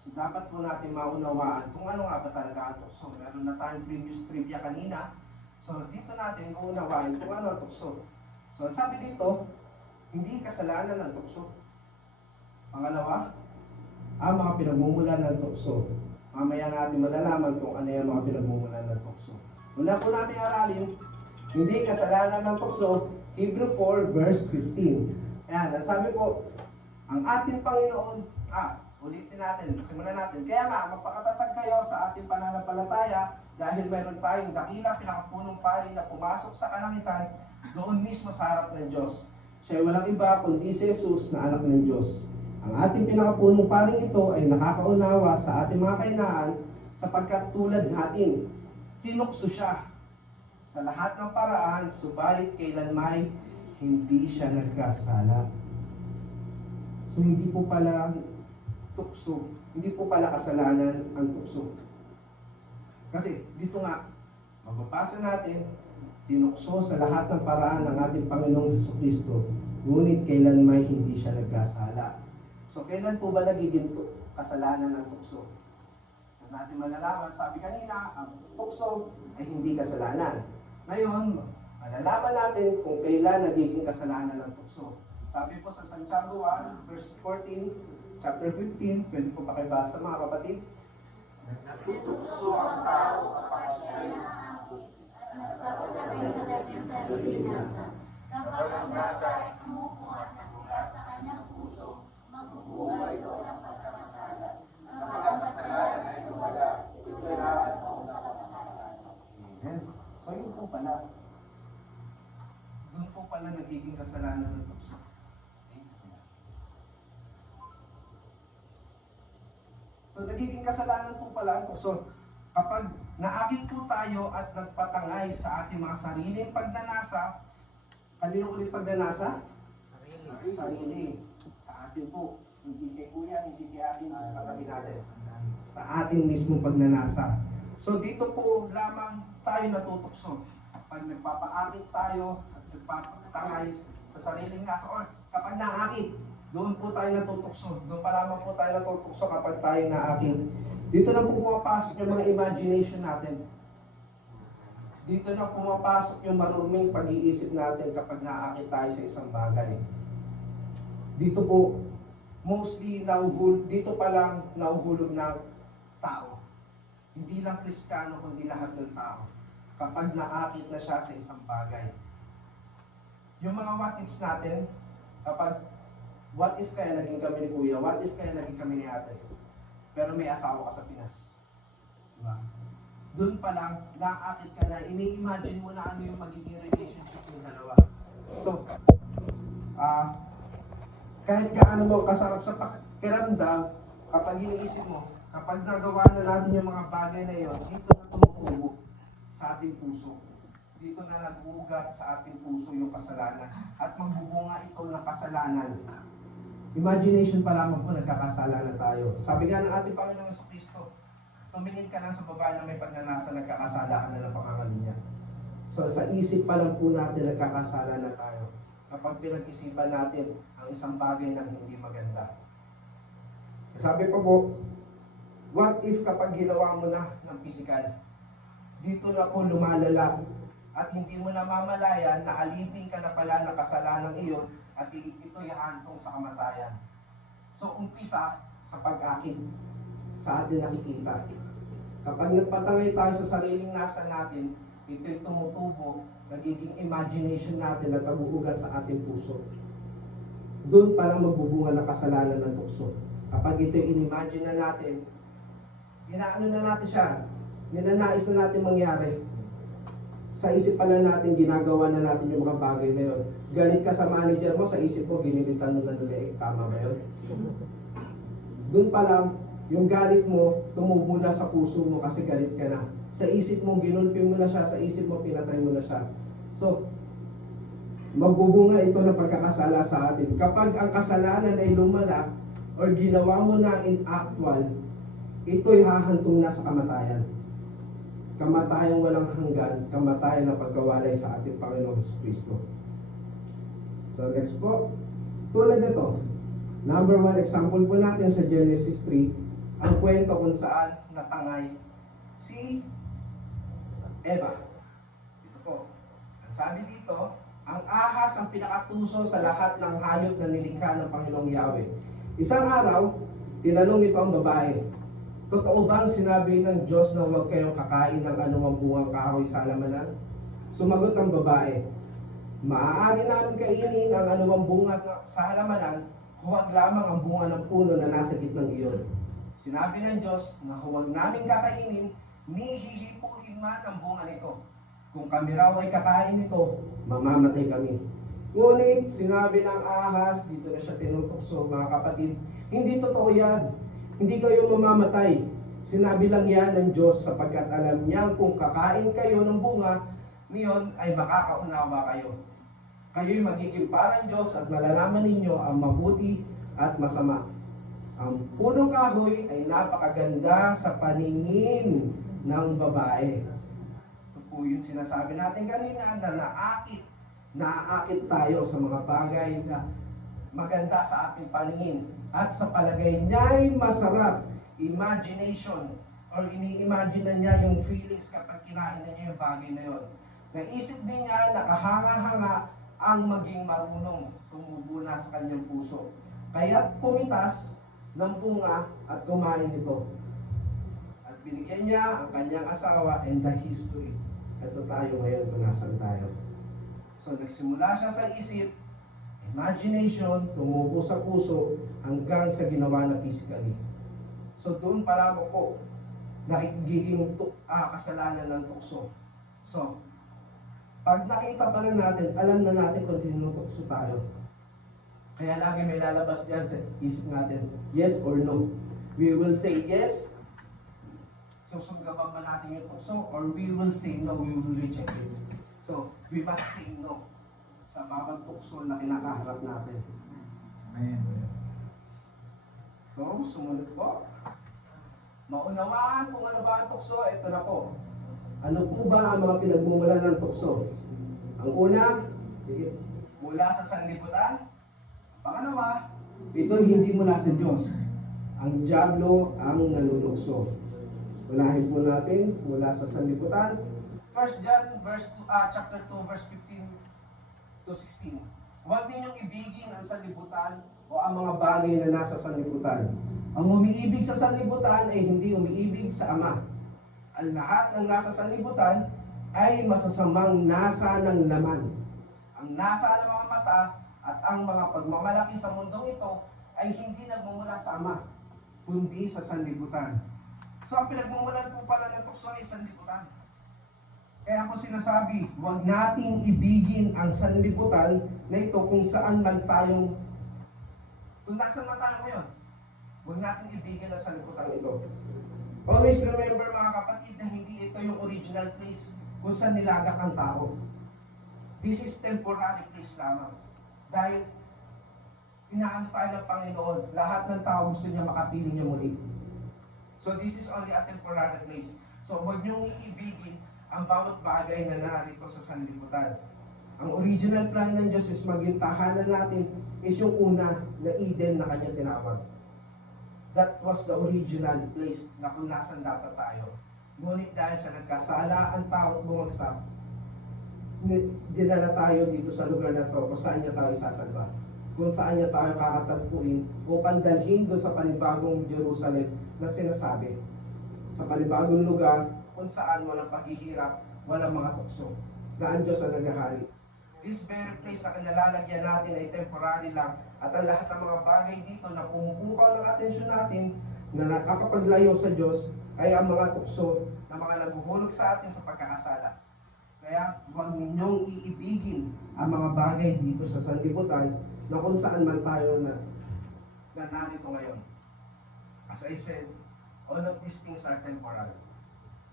So dapat po natin maunawaan kung ano nga ba talaga ang tukso. Meron na tayong previous trivia kanina. So dito natin unawain kung ano ang tukso. So sabi dito, hindi kasalanan ng tukso. Pangalawa, ang mga pinagmumulan ng tukso. Mamaya natin malalaman kung ano yung mga pinagmumulan ng tukso. Una po natin aralin, hindi kasalanan ng tukso, Hebrew 4 verse 15. Ayan, at sabi po, ang ating Panginoon, ulitin natin, simulan natin. Kaya nga, magpakatatag kayo sa ating pananampalataya dahil mayroon tayong dakila pinakapunong pari na pumasok sa kalangitan doon mismo sa harap ng Diyos. Siya ay walang iba kundi si Jesus na anak ng Diyos. Ang ating pinakapunong paring ito ay nakakaunawa sa ating mga kahinaan sapagkat tulad natin, tinukso siya sa lahat ng paraan, subalit kailanmay hindi siya nagkasala. So hindi po pala tukso, hindi po pala kasalanan ang tukso. Kasi dito nga, mababasa natin, tinukso sa lahat ng paraan ng ating Panginoong Jesucristo, ngunit kailanmay hindi siya nagkasala. So kailan po ba nagiging kasalanan ng tukso? Ito natin malalaman, sabi kanina, ang tukso ay hindi kasalanan. Ngayon, malalaman natin kung kailan nagiging kasalanan ng tukso. Sabi po sa Santiago 1, verse 14, chapter 15, pwede po pakibasa mga kapatid. Nagtutukso ang tao kapag siya'y nagpapatagay sa kanyang sariling nasa. Kapag ang nasa ay sumuko at nagulat sa kanyang puso, magbubuhay ito ng pagkakasala. kapag ang kasalanan ay lumala, ito'y hahatong sa kasalanan. Amen. So yun po pala. Doon po pala nagiging kasalanan ng tukso. So nagiging kasalanan po pala ang tukso kapag naakit po tayo at nagpatangay sa ating mga sariling pagnanasa. Kanino ulit pagnanasa? Sarili. Sa atin po. Hindi kay kuya, hindi kay atin, sa katabi natin. Sa ating mismong pagnanasa. So dito po lamang tayo natutukso. Pag nagpapaakit tayo at nagpapatangay sa sariling nasa or kapag naakit, doon po tayo natutukso. Doon pa lamang po tayo natutukso kapag tayo naakit. Dito na po pumapasok yung mga imagination natin. Dito na pumapasok yung maruming pag-iisip natin kapag naakit tayo sa isang bagay. Dito po, mostly dito pa lang nahuhulog ng tao. Hindi lang Kristiyano, kundi lahat ng tao. Kapag naakit na siya sa isang bagay. Yung mga what ifs natin, kapag what if kaya naging kami ni kuya, what if kaya naging kami ni ate, pero may asawa ka sa Pinas. Diba? Doon pa lang, naakit ka na, ini-imagine mo na ano yung magiging relationship ng dalawa. So, kahit gaano mo kasarap sa pakiramdam, kapag iniisip mo, kapag nagawa na natin yung mga bagay na yun, dito na tumutubo sa ating puso. Dito na nag-uugat sa ating puso yung kasalanan. At magbubunga ito ng kasalanan. Imagination pa lamang po, nagkakasala na tayo. Sabi nga ng ating Panginoong Jesucristo, tumingin ka lang sa babae na may pagnanasa, nagkakasala ka na ng pangangalo niya. So sa isip pa lang po natin, nagkakasala na tayo. Kapag pinag-isipan natin ang isang bagay na hindi maganda. Sabi pa po, what if kapag ginawa mo na ng pisikal? Dito na po lumalala at hindi mo na mamalayan na alipin ka na pala ng kasalanan iyon at ito'y hantong sa kamatayan. So umpisa sa pag-akit sa atin nakikita. Kapag nagpatangay tayo sa sariling nasa natin, ito'y tumutubo, nagiging imagination natin at naguugat sa ating puso. Doon para magbubunga ng kasalanan ng tukso. Kapag ito'y inimagine na natin, inaano na natin siya, ninanais na natin mangyari. Sa isip pala natin, ginagawa na natin yung mga bagay na yun. Galit ka sa manager mo, sa isip mo, ginilitan mo na nila, tama ba yun? Doon pa lang, yung galit mo, tumubo na sa puso mo kasi galit ka na. Sa isip mo, ginulpi mo na siya, sa isip mo, pinatay mo na siya. So, magbubunga ito ng pagkakasala sa atin. Kapag ang kasalanan ay lumala, or ginawa mo na in actual, ito'y hahantong na sa kamatayan. Kamatayang walang hanggan, kamatayan na pagkawalay sa ating Panginoong Kristo. So next po, tulad nito, number 1 example po natin sa Genesis 3, ang kwento kung saan natangay si Eva. Ito po, ang sabi dito, Ang ahas ang pinakatuso sa lahat ng hayop na nilikha ng Panginoong Yahweh. Isang araw, tinanong nito ang babae, totoo bang sinabi ng Diyos na huwag kayong kakain ng anumang bungang kahoy sa halamanan? Sumagot ang babae, maaari namin kainin ang anumang bunga sa halamanan, huwag lamang ang bunga ng puno na nasa gitnang iyon. Sinabi ng Diyos na huwag namin kakainin, ni hihipuin man ang bunga nito. Kung kami raw ay kakain nito, mamamatay kami. Ngunit sinabi ng ahas, dito na siya tinutokso mga kapatid, hindi totoo yan. Hindi kayo mamamatay. Sinabi lang yan ng Diyos sapagkat alam niya kung kakain kayo ng bunga, niyon ay makakaunawa kayo. Kayo'y magiging parang Diyos at malalaman ninyo ang mabuti at masama. Ang punong kahoy ay napakaganda sa paningin ng babae. Ito po yung sinasabi natin kanina na naaakit tayo sa mga bagay na maganda sa ating paningin. At sa palagay niya ay masarap, imagination, or ini-imagine na niya yung feelings kapag kinain na niya yung bagay na yun. Naisip din niya, nakahanga-hanga ang maging marunong tumubo na sa kanyang puso. Kaya't pumitas ng bunga at kumain ito. At binigyan niya ang kanyang asawa and the history. Ito tayo ngayon kung nasan tayo. So nagsimula siya sa isip, imagination, tumubo sa puso, hanggang sa ginawa na physically. So doon pala po, nakikiging kasalanan ng tukso. So, pag nakita pa na natin, alam na natin kung tinutukso tayo. Kaya lagi may lalabas dyan sa isip natin, yes or no. We will say yes, susuggaban ba natin yung tukso, or we will say no, we will reject it. So, we must say no sa bawat tukso na kinakaharap natin. Amen. So, sumunod po. Maunawaan kung ano ba ang tukso, ito na po. Ano po ba ang mga pinagmumulan ng tukso? Ang una, mula sa sanlibutan. Pangalawa, ito hindi mula sa Diyos. Ang dyablo ang nanunukso. Unahin po natin mula sa sanlibutan. 1 John chapter 2 verse 15 to 16. Huwag ninyong ibigin ang sanlibutan o ang mga bagay na nasa sanlibutan. Ang umiibig sa sanlibutan ay hindi umiibig sa Ama. Ang lahat ng nasa sanlibutan ay masasamang nasa ng laman. Ang nasa ng mga mata at ang mga pagmamalaki sa mundong ito ay hindi nagmumula sa Ama, kundi sa sanlibutan. So ang pinagmumulan po pala ng tukso ay sanlibutan. Kaya ako sinasabi, huwag nating ibigin ang sanlibutan na ito kung saan man tayong, kung nasan man tayo ngayon. Huwag nating ibigin ang sanlibutan ito. Always remember mga kapatid na hindi ito yung original place kung saan nilagak ang tao. This is temporary place lamang. Dahil inaano tayo ng Panginoon, lahat ng tao gusto niya makapiling niya muli. So this is only a temporary place. So huwag niyong iibigin ang bawat bagay na narito sa sanlibutan. Ang original plan ng Diyos is maging tahanan natin is yung una na Eden na kanya tinawag. That was the original place na kung nasan dapat tayo. Ngunit dahil sa nagkasala ang tao at bumagsak, dinala tayo dito sa lugar na to kung saan niya tayo isasalba. Kung saan niya tayo kakatagpuin upang dalhin doon sa panibagong Jerusalem na sinasabi. Sa panibagong lugar kung saan walang paghihirap, walang mga tukso. Na ang Diyos ang naghahari. This very place na kinalalagyan natin ay temporary lang at ang lahat ng mga bagay dito na pumupukaw ng atensyon natin na nakakapaglayo sa Diyos ay ang mga tukso na mga naghuhulog sa atin sa pagkakasala. Kaya huwag ninyong iibigin ang mga bagay dito sa sanlibutan na kung saan man tayo na narito ngayon. As I said, all of these things are temporal.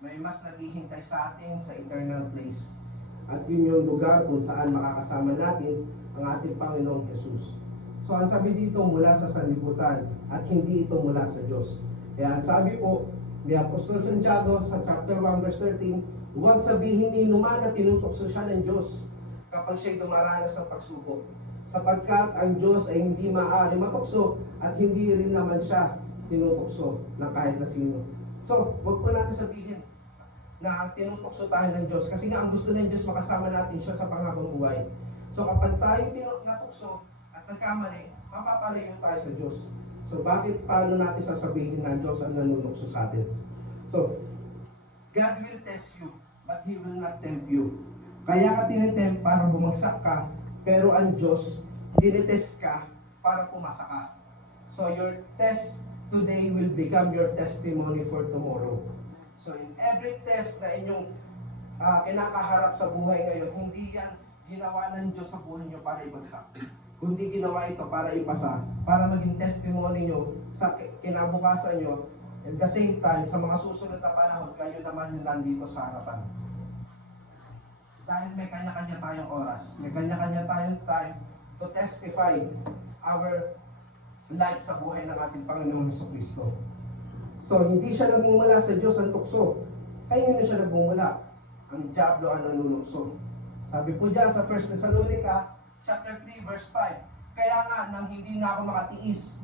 May mas naghihintay sa atin sa eternal place. At yun yung lugar kung saan makakasama natin ang ating Panginoong Jesus. So ang sabi dito mula sa sanlibutan at hindi ito mula sa Diyos. Kaya ang sabi po ni Apostol Santiago sa chapter 1 verse 13, huwag sabihin ni Numan na tinutokso siya ng Diyos kapag siya'y dumaranas ng pagsubok. Sapagkat ang Diyos ay hindi maaari matukso at hindi rin naman siya tinutokso ng kahit na sino. So, huwag po natin sabihin na tinutokso tayo ng Diyos kasi nga ang gusto ng Diyos makasama natin siya sa panghabang buhay. So kapag tayo natukso at nagkamali, mapapalayo tayo sa Diyos. So paano natin sasabihin na Diyos ang nanunukso sa atin? So, God will test you, but He will not tempt you. Kaya ka tinitempt para bumagsak ka, pero ang Diyos, tinitest ka para pumasa ka. So your test today will become your testimony for tomorrow. So in every test na inyong kinakaharap sa buhay ngayon, hindi yan ginawa ng Diyos sa buhay nyo para ibagsak. Kundi ginawa ito para ipasa, para maging testimony nyo sa kinabukasan nyo. At the same time, sa mga susunod na panahon, kayo naman yung nandito sa harapan. Dahil may kanya-kanya tayong oras, may kanya-kanya tayong time to testify our life sa buhay ng ating Panginoong Jesucristo. So, hindi siya nagmumula sa Diyos ang tukso. Kanino siya nagmumula? Ang diablo ang nanunukso. Sabi po dyan sa 1 Thessalonica, chapter 3, verse 5, kaya nga, nang hindi na ako makatiis,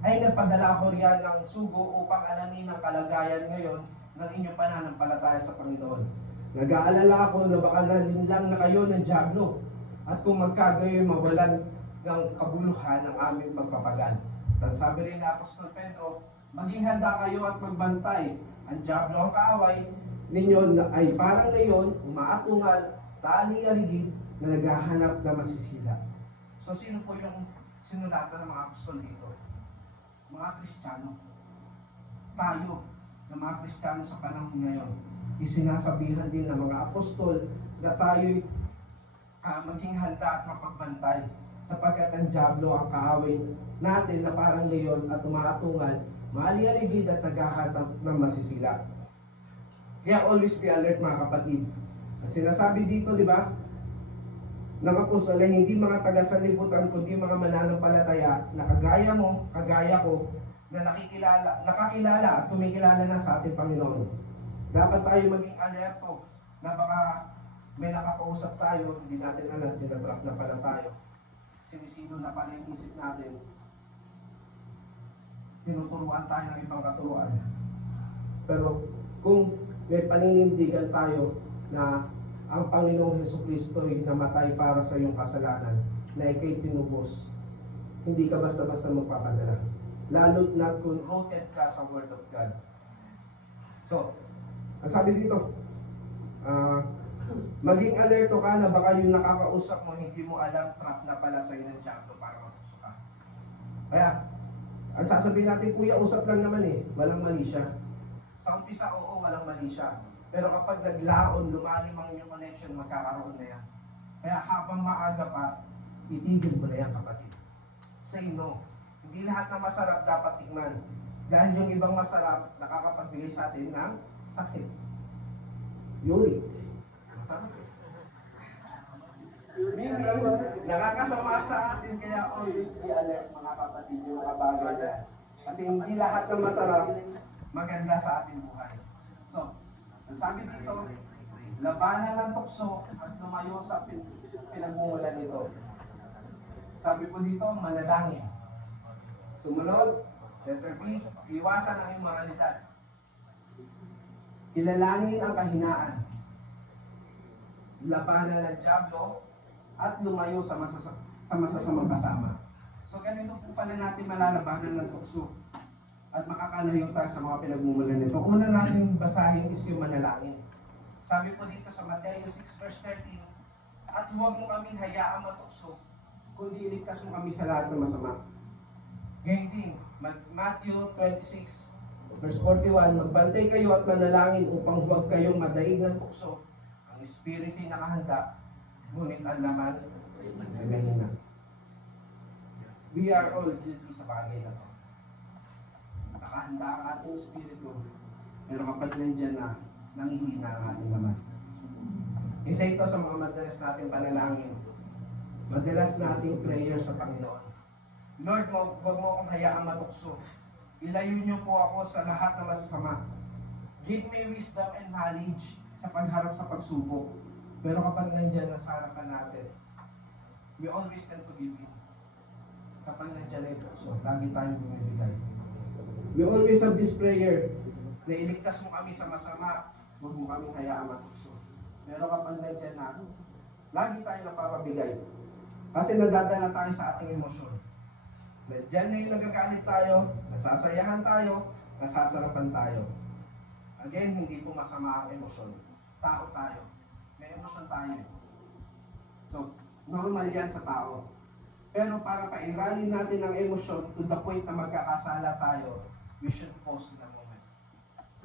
ay nagpadala ako riyan ng sugo upang alamin ang kalagayan ngayon ng inyong pananampalataya sa Panginoon. Nag-aalala ako na baka nalinlang na kayo ng diablo at kung magkagayoy mawalan ng kabuluhan ng aming pagpapagal. At sabi rin ni Apostol Pedro, maging handa kayo at magbantay. Ang diablo ang kaaway ninyo ay parang leyon, umaatungal, tali-aligid, na naghahanap na masisila. So sino po yung sinulatan ng mga apostol dito? Mga Kristiyano. Tayo, na mga Kristiyano sa panahon ngayon, isinasabihan din ng mga apostol na tayo'y maging handa at mapagbantay sapagkat ang diablo ang kaaway natin na parang leyon at umaatungal, maali-aligid at naghahanap ng masisila. Kaya always be alert mga kapatid. Ang sinasabi dito, di ba? Ng apostol ay hindi mga taga-sanlibutan kundi mga mananampalataya na kagaya mo, kagaya ko, na nakakilala at kumikilala na sa ating Panginoon. Dapat tayo maging alerto na baka may nakakausap tayo, hindi natin alam, tinatrap na pala tayo. Sinisino na pala yung isip natin. Tinuturuan tayo ng ibang katuruan. Pero kung may paninindigan tayo na ang Panginoong Jesucristo ay namatay para sa iyong kasalanan, na ikay tinubos, hindi ka basta-basta magpapadala. Lalo't not kung rooted ka sa Word of God. So, ang sabi dito, maging alerto ka na baka yung nakakausap mo, hindi mo alam, trap na pala sa'yo ng diablo para matukso ka. Kaya, ang sasabihin natin, kuya, usap lang naman eh, walang mali siya. Sa umpisa, oo, walang mali siya. Pero kapag naglaon, lumalim ang inyong connection, magkakaroon na yan. Kaya habang maaga pa, itigil mo na yan, kapatid. Say no. Hindi lahat na masarap dapat tikman. Dahil yung ibang masarap, nakakapagbigay sa atin ng sakit. Uric. Masarap. Meaning, nakakasama sa atin, kaya always be alert, mga kapatid, yung mga bagay na. Kasi hindi lahat ng masarap, maganda sa ating buhay. So, ang sabi dito, labanan ng tukso at lumayo sa pinagmumulan nito. Sabi po dito, manalangin. Sumunod, letter B, iwasan ang immoralidad. Kilalangin ang kahinaan. Labanan ng diablo at lumayo sa masasamang kasama. So ganito po pala natin malalabanan ng tukso at makakalayo tayo sa mga pinagmumulan nito. Una natin basahin is yung manalangin. Sabi po dito sa Mateo 6 verse 13, at huwag mo kaming hayaang matukso, kundi iligtas mo kami sa lahat ng masama. Ngayon din, Matthew 26 verse 41, magbantay kayo at manalangin upang huwag kayong madaig ng tukso. Ang espiritu ay nakahanda, ngunit ang laman ay mahina. We are all guilty sa bagay na to. Nakahanda ang ating espiritu, pero kapag nandyan na, nangihina ang ating laman. Isa ito sa mga madalas nating panalangin. Madalas nating prayer sa Panginoon. Lord, huwag mo akong hayaang matukso. Ilayo niyo po ako sa lahat ng masasama. Give me wisdom and knowledge sa pagharap sa pagsubok. Pero kapag nandyan na sa harapan natin, we always tend to give in. Kapag nandyan na yung tukso, lagi tayong bumibigay. We always have this prayer na iligtas mo kami sa masama, huwag mo kami hayaang matukso. Pero kapag nandyan na, Lagi tayo napapabigay. Kasi nadadala tayo sa ating emosyon. Diyan na yung nagagalit tayo, nasasayahan tayo, nasasarapan tayo. Again, hindi po masama ang emosyon. Tao tayo. May emosyon tayo. So, normal yan sa tao. Pero para pairalin natin ang emosyon to the point na magkakasala tayo, we should pause the moment.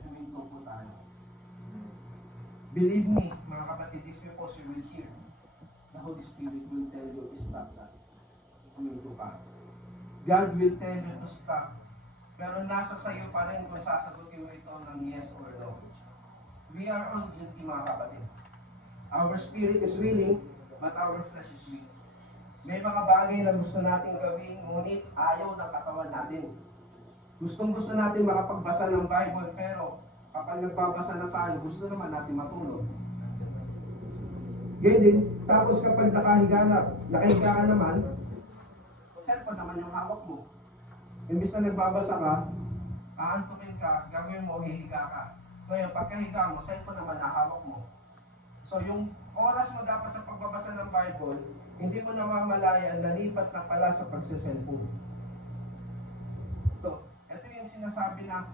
Huminto po tayo. Believe me, mga kapatid, if you pause, you will hear. The Holy Spirit will tell you, stop that. Huminto ka. God will tell you to stop. Pero nasa sayo pa rin kung sasagutin mo ito ng yes or no. We are all guilty, mga kapatid. Our spirit is willing, but our flesh is weak. May mga bagay na gusto natin gawin, ngunit ayaw ng katawan natin. Gusto natin makapagbasa ng Bible, pero kapag nagbabasa na tayo, gusto naman natin matulog. Ganyan din, tapos kapag nakahiga ka naman, cellphone naman yung hawak mo. Imbis na nagbabasa ka, aantukin ka, gagawin mo, hihiga ka. Ngayon, pagkahiga mo, cellphone naman nahawak mo. So, yung oras mo dapat sa pagbabasa ng Bible, hindi mo namamalayan, nalipat na pala sa pagsiselfone. So, ito yung sinasabi na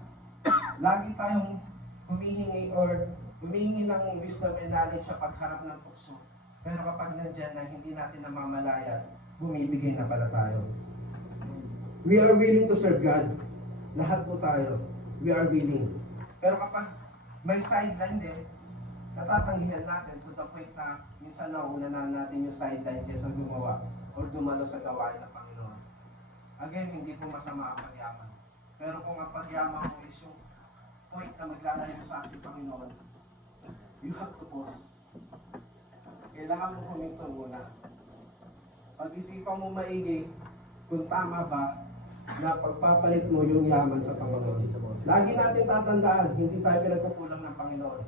lagi tayong humihingi ng wisdom and knowledge sa pagharap ng tukso. Pero kapag nandyan na hindi natin namamalayan, bumibigay na pala tayo. We are willing to serve God. Lahat po tayo. We are willing. Pero kapag may sideline din, natatanggihan natin to the point na minsan nauna na natin yung sideline kaysa gumawa or dumalo sa gawain ng Panginoon. Again, hindi po masama ang pagyaman. Pero kung ang pagyaman mo is yung point na maglalayo sa ating Panginoon, you have to pause. Kailangan mo huminto muna. Pag-isipan mo maigi kung tama ba na pagpapalit mo yung yaman sa Panginoon. Lagi natin tatandaan, hindi tayo pinagkukulang ng Panginoon.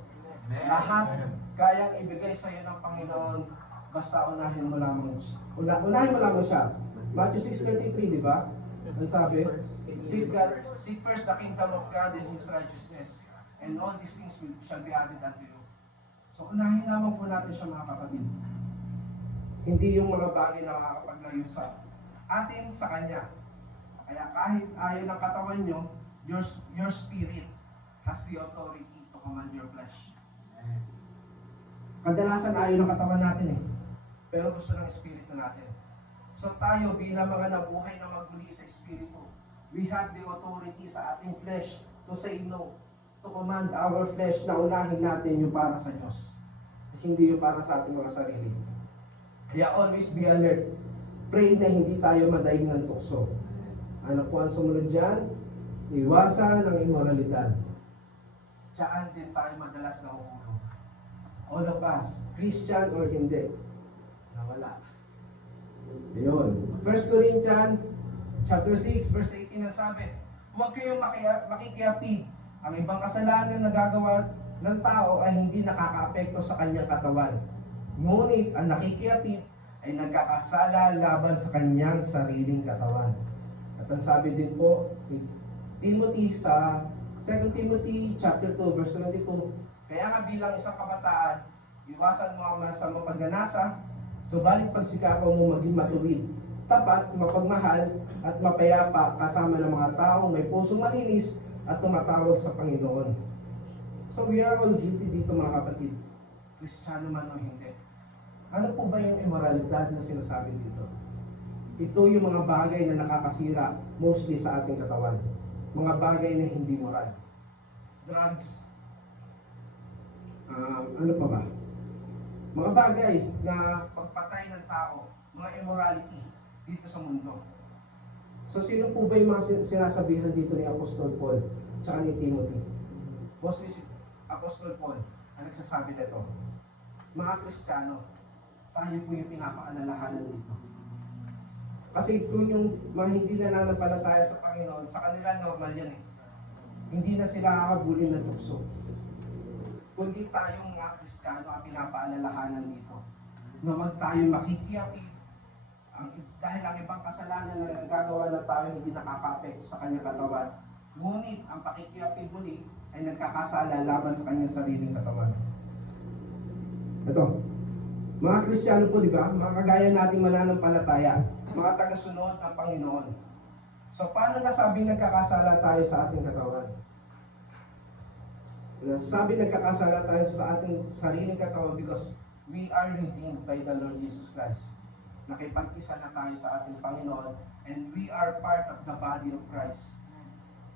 Lahat kayang ibigay sa iyo ng Panginoon, basta unahin mo lamang siya. Matthew 6:33, di ba? Ang sabi, seek first the kingdom of God and His righteousness, and all these things shall be added unto you. So unahin lamang po natin siya, mga kapatid. Hindi yung mga bagay na makakapaglayo sa atin sa Kanya. Kaya kahit ayaw ng katawan nyo, your spirit has the authority to command your flesh. Kadalasan ayaw ng katawan natin pero gusto ng espiritu natin. So tayo bilang mga nabuhay na magmuli sa espiritu, we have the authority sa ating flesh to say no, to command our flesh na unahin natin yung para sa Diyos. Hindi yung para sa ating mga sarili. Kaya always be alert. Pray na hindi tayo madaig ng tukso. Ano po ang sumunod dyan? Iwasan ang immoralidad. Tsaan din tayo madalas nahuhulog. All of us, Christian or hindi, nawala. Yun. 1 Corinthians chapter 6, verse 18 na sabi, huwag kayong makikiapid. Ang ibang kasalanan na nagagawa ng tao ay hindi nakakaapekto sa kanyang katawan. Ngunit ang nakikiapid ay nagkakasala laban sa kanyang sariling katawan. At ang sabi din po ni Timothy sa 2 Timothy chapter 2 verse 22, kaya nga bilang isang kabataan, iwasan mo ang masamang pagnanasa, subalit pagsikapan mo maging matuwid, tapat, mapagmahal, at mapayapa kasama ng mga taong may pusong malinis at tumatawag sa Panginoon. So we are all guilty dito, mga kapatid. Kristiyano man o hindi. Ano po ba yung immoralidad na sinasabi dito? Ito yung mga bagay na nakakasira mostly sa ating katawan. Mga bagay na hindi moral. Drugs. Ano pa ba? Mga bagay na pagpatay ng tao, mga immorality dito sa mundo. So sino po ba yung mga sinasabihan dito ni Apostol Paul tsaka ni Timothy? Mostly si Apostol Paul ang nagsasabi nito. Mga Kristiyano, tayo po yung pinapaalalahanan dito. Kasi kung yung mga hindi nananampalataya sa Panginoon, sa kanila normal yan Hindi na sila kakabulin ng tukso. Kundi tayong mga Kristiyano ang pinapaalalahanan dito. Na wag tayo makikiapid. Dahil ang ibang kasalanan na nagagawa ng tao hindi nakaka-apekto sa kanyang katawan. Ngunit ang pakikiapid muli ay nagkakasala laban sa kanyang sariling katawan. Ito. Mga Kristiyano po, di ba? Mga kagaya nating mananampalataya, mga tagasunod ng Panginoon. So, paano nasabing nagkakasala tayo sa ating katawan? Nasabi nagkakasala tayo sa ating sariling katawan because we are redeemed by the Lord Jesus Christ. Nakipag-isa na tayo sa ating Panginoon and we are part of the body of Christ.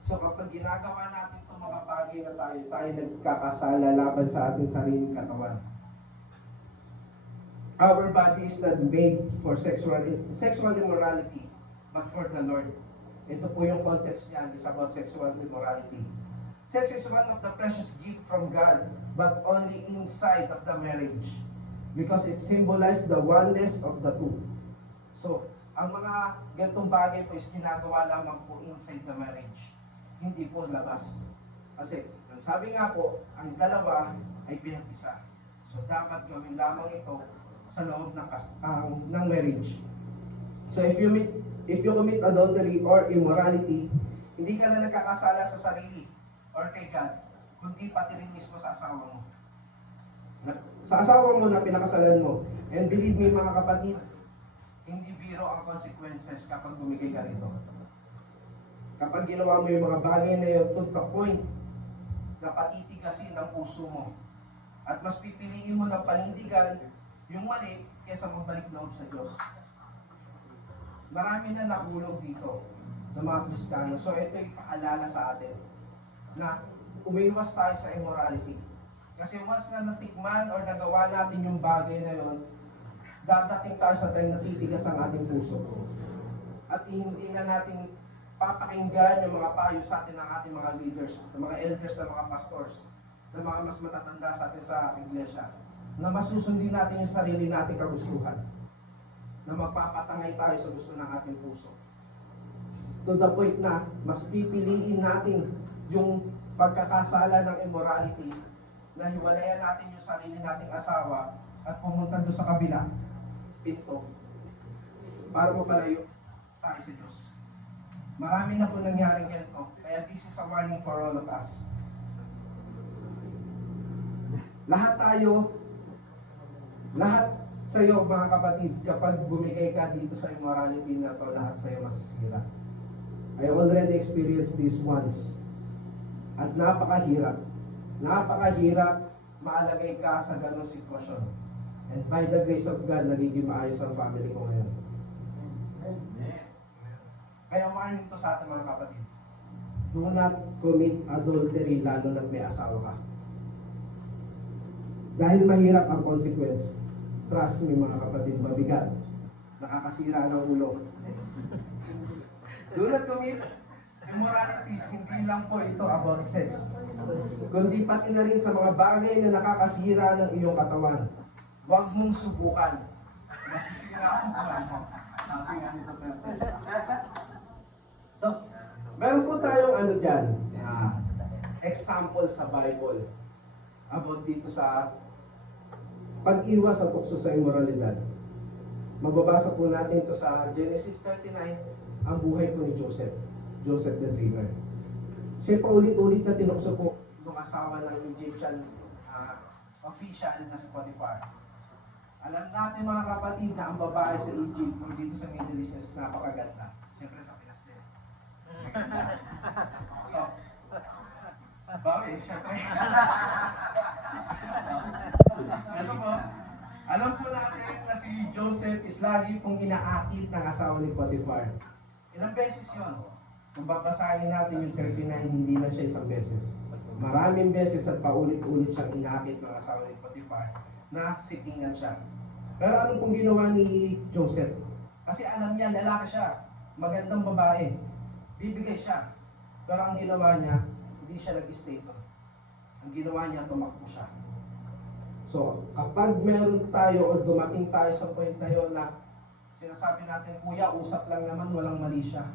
So kapag ginagawa natin itong mga bagay na tayo nagkakasala laban sa ating sariling katawan. Our body is not made for sexual immorality, but for the Lord. Ito po yung context niyan, is about sexual immorality. Sex is one of the precious gift from God, but only inside of the marriage. Because it symbolizes the oneness of the two. So, ang mga ganitong bagay po is ginagawa lamang po inside the marriage. Hindi po labas. Kasi, sabi nga po, ang dalawa ay pinag-isa. So, dapat gawin lamang ito sa loob ng marriage. So, if you commit adultery or immorality, hindi ka na nagkakasala sa sarili or kay God, kundi pati rin mismo sa asawa mo. Sa asawa mo na pinakasalan mo. And believe me mga kapatid, hindi biro ang consequences kapag bumigay ka rito. Kapag ginawa mo yung mga bagay na yun to the point na patitigasin ang puso mo. At mas pipiliin mo na panindigan yung mali kaysa magbalik loob sa Diyos. Marami na nahulog dito ng mga Kristiyano. So ito yung paalala sa atin na umiwas tayo sa immorality. Kasi once na natikman or nagawa natin yung bagay na yun, dadating tayo sa time na titigas ang ating puso. At hindi na natin papakinggan yung mga payo sa atin ng ating mga leaders, ng mga elders, ng mga pastors, ng mga mas matatanda sa atin sa iglesia, na masusundin natin yung sarili nating kagustuhan, na magpapatangay tayo sa gusto ng ating puso. To the point na mas pipiliin natin yung pagkakasala ng immorality, na hiwalayan natin yung sarili nating asawa at pumunta doon sa kabila, pinto, para mapalayo tayo sa Diyos. Marami na po nangyaring ganito, kaya this is a warning for all of us. Lahat sa iyo mga kapatid, kapag bumigay ka dito sa immorality na to, lahat sa iyo masisira. I already experienced this once. At napakahirap maalagay ka sa ganong sitwasyon. And by the grace of God, nagiging maayos ang family ko ngayon. Kaya warning to sa ating mga kapatid. Do not commit adultery lalo na't may asawa ka. Dahil mahirap ang consequence. Trust me mga kapatid, mabigat. Nakakasira ng ulo. Do not commit immorality. Hindi lang po ito about sex. Kundi pati na rin sa mga bagay na nakakasira ng iyong katawan. Huwag mong subukan. Masisira ang katawan mo. Sabi nga nito. So, meron po tayong dyan, example sa Bible about dito sa pag-iwas sa tukso sa immoralidad. Magbabasa po natin ito sa Genesis 39, ang buhay po ni Joseph the Dreamer. Siya pa ulit-ulit na tinukso po ng asawa ng Egyptian official na si Potiphar. Alam natin mga kapatid na ang babae sa Egypt o dito sa Middle East is napakaganda. Siyempre sa Pinas din. Maganda. So, bawi, siyempre. Ano po? Alam po natin na si Joseph is lagi pong inaakit ng asawa ni Potiphar. Ilang beses yun? Kung babasahin natin yung 39, hindi na siya isang beses. Maraming beses at paulit-ulit siyang inaakit ng asawa ni Potiphar na sipingan siya. Pero ano pong ginawa ni Joseph? Kasi alam niya, lalaki siya. Magandang babae. Bibigay siya. Pero ang ginawa niya, hindi siya nag-stay doon. Ang ginawa niya, tumakbo siya. So, kapag meron tayo o dumating tayo sa point na yun na sinasabi natin, kuya, usap lang naman, walang mali siya.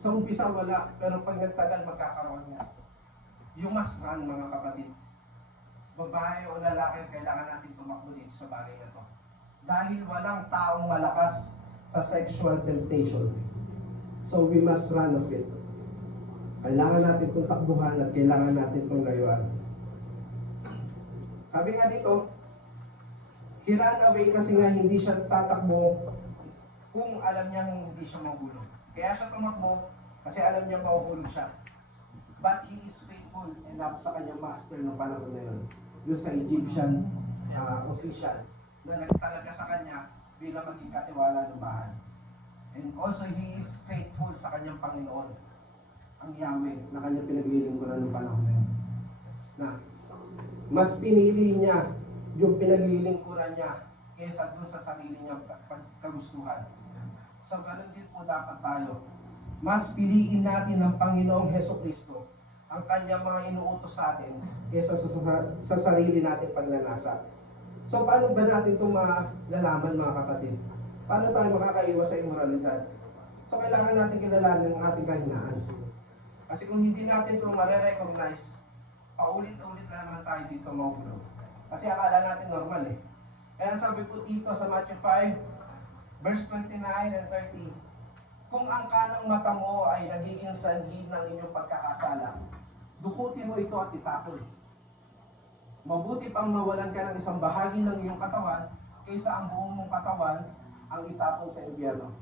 Sa umpisa wala, pero pag nagtagal, magkakaroon niya. You must run, mga kapatid. Babae o lalaki, kailangan natin tumakbo dito sa bagay na to. Dahil walang taong malakas sa sexual temptation. So we must run of it. Kailangan natin itong takbuhan at kailangan natin itong layuan. Sabi nga dito, He ran away kasi nga hindi siya tatakbo kung alam niyang hindi siya mahulog. Kaya siya tumakbo kasi alam niya mahuhulog siya. But he is faithful enough sa kanyang master noong panahon na yun. Doon sa Egyptian official na nagtalaga sa kanya bilang maging katiwala ng bahay. And also, he is faithful sa kanyang Panginoon, ang Yahweh, na kanyang pinaglilingkuran ng panahon na yun. Na, mas pinili niya yung pinaglilingkuran niya kaysa dun sa sarili niya pagkagustuhan. So, ganun din po dapat tayo. Mas piliin natin ng Panginoong Hesukristo ang kanyang mga inuutos sa atin kaysa sa sarili natin pagnanasa. So, paano ba natin ito malalaman, mga kapatid? Paano tayo makakaiwas sa immoralidad? So, kailangan natin kilalanin ang ating kahinaan. Kasi kung hindi natin ito mare-recognize, paulit-ulit lang naman tayo dito mahulog. Kasi akala natin normal eh. Kaya sabi po dito sa Matthew 5, verse 29 and 30, kung ang kanang mata mo ay nagiging sanhi ng inyong pagkakasala, dukutin mo ito at itapon. Mabuti pang mawalan ka ng isang bahagi ng iyong katawan kaysa ang buong mong katawan ang itapon sa impyerno.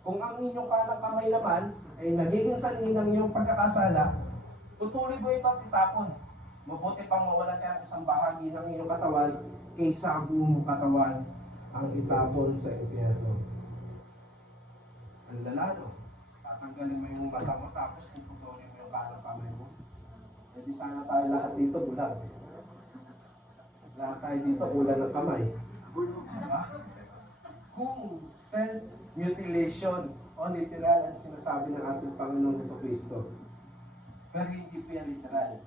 Kung ang inyong kanang kamay naman ay nagiging sanhi ng iyong pagkakasala, tutuloy mo ito at itapon. Mabuti pang mawalan ka ng isang bahagi ng iyong katawan kaysa ang buong mong katawan ang itapon sa impyerno. Ang lala, no? Tatanggalin mo yung mata mo tapos puputulin mo yung kanang kamay mo. E di sana tayo lahat dito bulag. Lahat tayo dito bulag ng kamay. Diba? Kung self-mutilation o literal ang sinasabi ng ating Panginoon Jesucristo. Pero hindi po yan literal.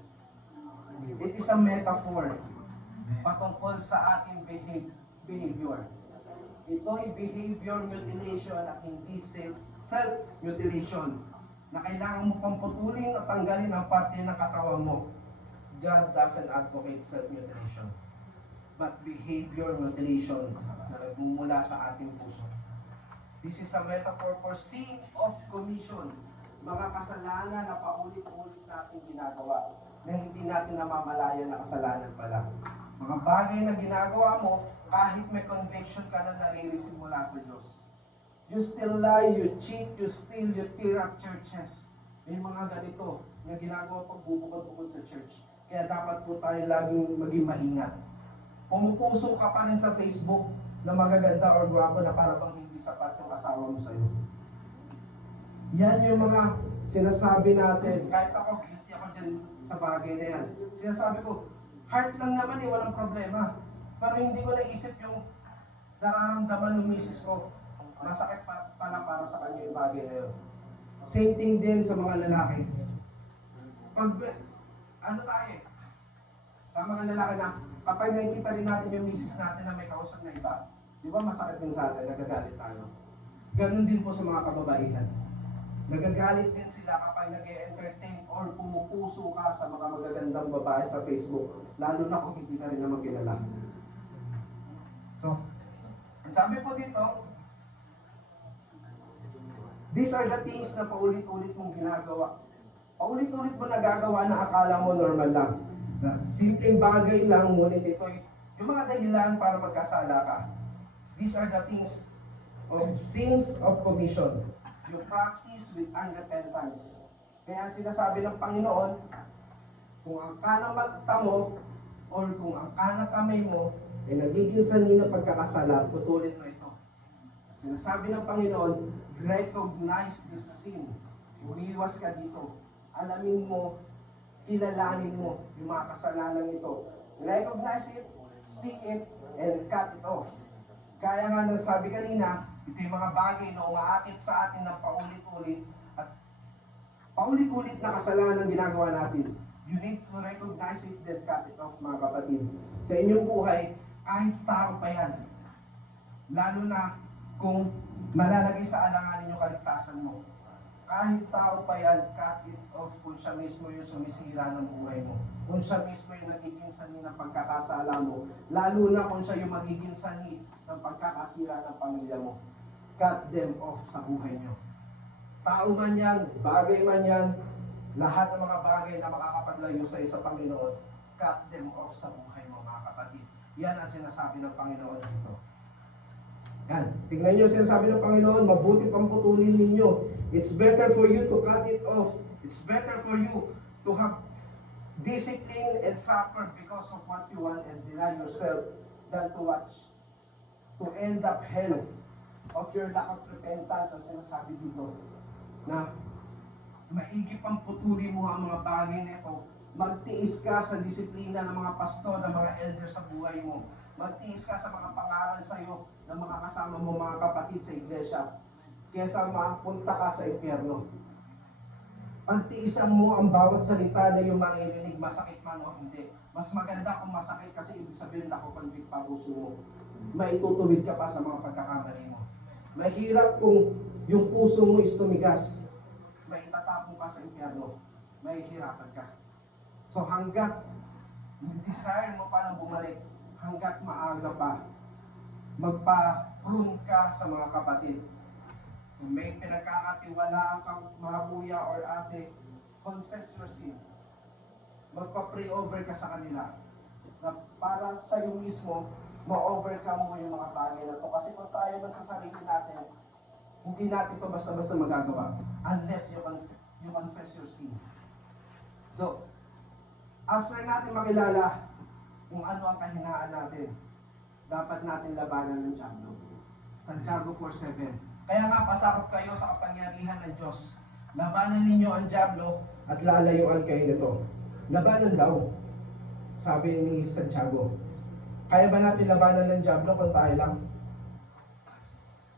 It is a metaphor patungkol sa ating behavior. Ito'y behavior mutilation at hindi self-mutilation na kailangan mo pang putulin at tanggalin ang parte ng katawan mo. God doesn't advocate self-mutilation, but behavior mutilation na nagmumula sa ating puso. This is a metaphor for sin of commission, mga kasalanan na paulit-ulit natin ginagawa na hindi natin namamalayan na kasalanan pala. Mga bagay na ginagawa mo kahit may conviction ka na nare-receive mula sa Diyos. You still lie, you cheat, you steal, you tear up churches. May mga ganito na ginagawa pagbubukod-bukod sa church. Kaya dapat po tayo laging maging maingat. Pumupuso ka pa rin sa Facebook na magaganda or gwapo na para bang hindi sapat yung asawa mo sa'yo. Yan yung mga sinasabi natin. Kahit ako, guilty ako dyan sa bagay na yan. Sinasabi ko, heart lang naman eh, walang problema. Pero hindi ko naisip yung nararamdaman ng misis ko. Masakit pala para sa kanya yung bagay na yun. Same thing din sa mga lalaki. Pag, ano tayo eh, sa mga lalaki na, kapag nakikita rin natin yung misis natin na may kausap na iba, di ba masakit din sa atin, nagagalit tayo. Ganon din po sa mga kababaihan. Nagagalit din sila kapag nag-e-entertain or pumupuso ka sa mga magagandang babae sa Facebook, lalo na kung hindi ka rin naman kilala. So, ang sabi po dito, these are the things na paulit-ulit mong ginagawa. Paulit-ulit mo nagagawa na akala mo normal lang. Na simpleng bagay lang, ngunit ito'y yung mga dahilan para magkasala ka. These are the things of sins of commission. You practice with unrepentance. Kaya ang sinasabi ng Panginoon, kung ang kanang mata mo or kung ang kanang kamay mo ay nagiging sanhi ng pagkakasala, putulin mo ito. Sinasabi ng Panginoon, recognize this sin. Umiwas ka dito. Alamin mo, kilalanin mo yung mga kasalanan ito. Recognize it, see it, and cut it off. Kaya nga nasabi kanina, ito yung mga bagay na umaakit sa atin ng paulit-ulit at paulit-ulit na kasalanan ginagawa natin. You need to recognize it, then cut it off, mga kapatid. Sa inyong buhay, kahit tao pa yan. Lalo na kung malalagay sa alanganin yung kaligtasan mo. Kahit tao pa yan, cut it off kung siya mismo yung sumisira ng buhay mo. Kung siya mismo yung nagiging sanhi ng pagkakasala mo. Lalo na kung siya yung magiging sanhi ng pagkakasira ng pamilya mo. Cut them off sa buhay nyo. Tao man yan, bagay man yan, lahat ng mga bagay na makakapaglayo sa isa Panginoon, cut them off sa buhay mo, mga kapatid. Yan ang sinasabi ng Panginoon dito. Yan. Tingnan nyo sinasabi ng Panginoon, mabuti pang putulin ninyo. It's better for you to cut it off. It's better for you to have discipline and suffer because of what you want and deny yourself than to watch, to end up hell of your lack of repentance ang sinasabi dito. Na maigi pang putulin mo ang mga bagay nito. Magtiis ka sa disiplina ng mga pastor, ng mga elder sa buhay mo. Magtiis ka sa mga pangaral sa iyo ng mga kasama mo, mga kapatid sa iglesia, kaysa mapunta ka sa impyerno. Pagtiisan mo ang bawat salita na yung maririnig, masakit man o hindi. Mas maganda kung masakit kasi ibig sabihin nakukonvict pa puso mo. Maitutuwid ka pa sa mga pagkakamali mo. Mahirap kung yung puso mo is tumigas. Maitatapong ka sa impyerno. Mahihirapan ka. So hanggat desire mo pa na bumalik, hanggat maaga pa, magpa-prune ka sa mga kapatid. Kung may pinagkakatiwalaan kang mga kuya or ate, confess your sin. Magpa-pray over ka sa kanila. Na para sa iyo mismo, ma-overcome mo yung mga bagay na to. Kasi kung tayo man sa sarili natin, hindi natin ito basta-basta magagawa unless you confess your sin. So, after natin makilala kung ano ang kahinaan natin, dapat natin labanan ng Diablo. Santiago 4:7. Kaya nga pasakop kayo sa kapangyarihan ng Diyos. Labanan ninyo ang Diablo at lalayuan kayo nito. Labanan daw, sabi ni Santiago. Kaya ba natin labanan ng Diablo kung tayo lang?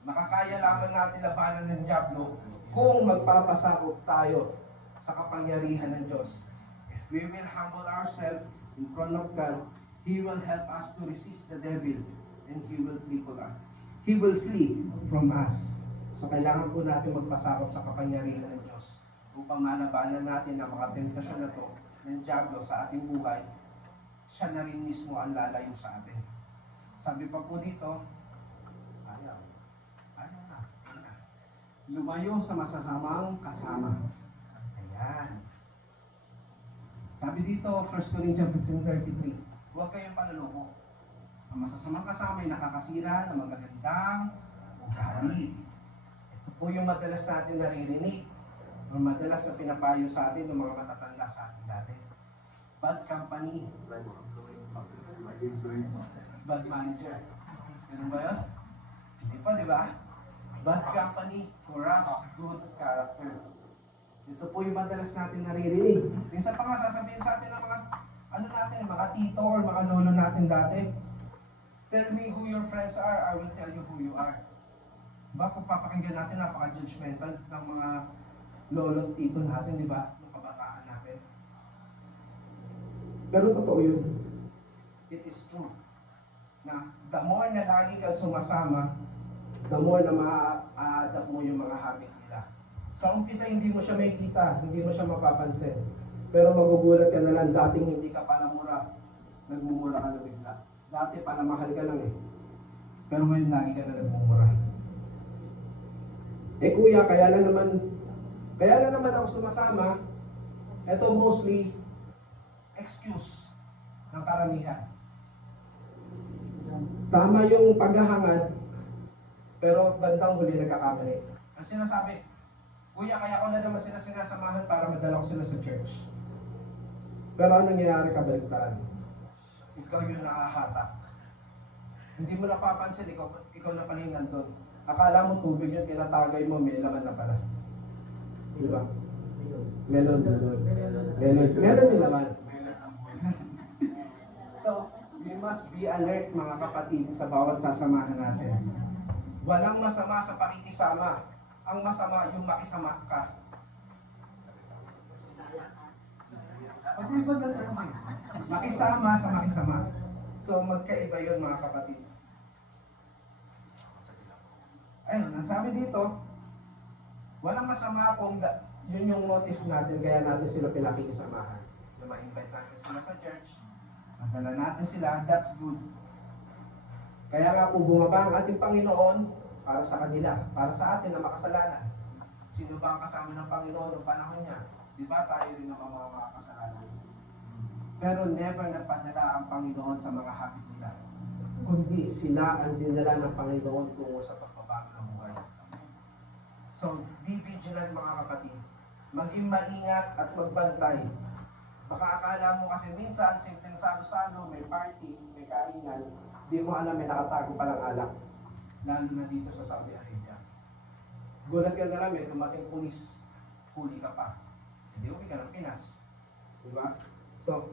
Makakaya lamang natin labanan ng Diablo kung magpapasakop tayo sa kapangyarihan ng Diyos. If we will humble ourselves in front of God, He will help us to resist the devil and He will flee from us. So kailangan po natin magpasakop sa kapangyarihan ng Diyos upang malabanan natin ang mga tentasyon na to ng Diablo sa ating buhay. Siya na rin mismo ang lalayo sa atin. Sabi pa po dito, ayaw na. Lumayo sa masasamang kasama. Ayan. Sabi dito, 1 Corinthians 15:33, huwag kayong panaloko. Ang masasamang kasama ay nakakasira ng magagandang ugali. Ito po yung madalas natin naririnig, o madalas na pinapayo sa atin ng mga matatanda sa atin dati. Bad company. Bad manager. Ganun ba yun? Hindi pa, di ba? Bad company corrupts good character. Ito po yung madalas natin naririnig. Minsan pa nga sasabihin sa atin ng mga tito or mga lolo natin dati, tell me who your friends are, I will tell you who you are. Diba? Kung papakinggan natin, napaka-judgmental ng mga lolo at tito natin, di ba? Ng kabataan natin. Pero totoo yun. It is true. Na the more na lagi kang sumasama, the more na ma-adapt mo yung mga habit nila. Sa umpisa, hindi mo siya makikita, hindi mo siya mapapansin. Pero magugulat ka na lang, dating hindi ka panamura, nagmumura ka na bigla. Dati panamahal ka lang eh. Pero ngayon lagi ka na nagmumura. Eh kuya, kaya na naman ako sumasama. Ito mostly excuse ng karamihan. Tama yung paghahangad, pero bandang huli nagkakamali. Ang sinasabi, kuya, kaya ko na naman sila sinasamahan para madala ko sila sa church. Pero anong nangyayari kabaligtaran? Ikaw yung nakahatak. Hindi mo napapansin, ikaw na pala yung nandun. Akala mo tubig yun, tinatagay mo, may laman na pala. Di ba? Melon yung laman. So, we must be alert mga kapatid sa bawat sasamahan natin. Walang masama sa pakikisama. Ang masama yung makisama ka. Makisama sa makisama. So magkaiba yun mga kapatid. Ayun, ang sabi dito, walang masama kung yun yung motive natin, kaya natin sila pinakikisamahan. Na ma-invite natin sila sa church, madala natin sila, that's good. Kaya nga po bumaba ang ating Panginoon para sa kanila, para sa atin na makasalanan. Sino ba ang kasama ng Panginoon ng panahon niya? Di ba tayo rin ang mga makakasalanan? Pero never napadala ang Panginoon sa mga habit nila, kundi sila ang dinala ng Panginoon tungo sa pagbabago ng buhay. So, be vigilant mga kapatid. Maging maingat at magbantay. Baka akala mo kasi minsan, simpleng salo-salo, may party, may kainan, di mo alam may nakatago palang alak. Lalo na dito sa Saudi Arabia. Gulat ka na lang, may dumating pulis, huli ka pa. Hindi uwi ka ng Pinas. Diba? So,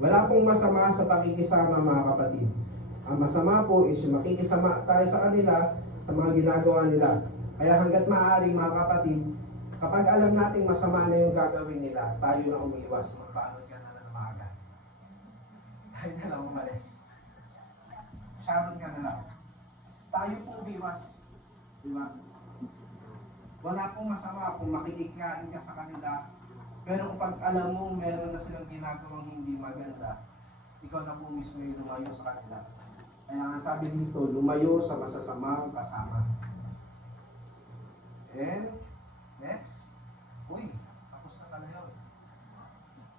wala pong masama sa pakikisama mga kapatid. Ang masama po is yung makikisama tayo sa kanila sa mga ginagawa nila. Kaya hanggat maaari mga kapatid, kapag alam nating masama na yung gagawin nila, tayo na umiwas. Magpaanod ka na lang ng maaga. Tayo na lang umalis. Sharon ka na lang. Tayo po umiwas. Diba? Wala pong masama kung makikikain ka sa kanila. Pero kapag alam mo meron na silang ginagawang hindi maganda, ikaw na po mismo yung lumayo sa kanila. Kaya nga sabi dito, lumayo sa masasamang kasama. And, next. Uy, tapos na pala yun.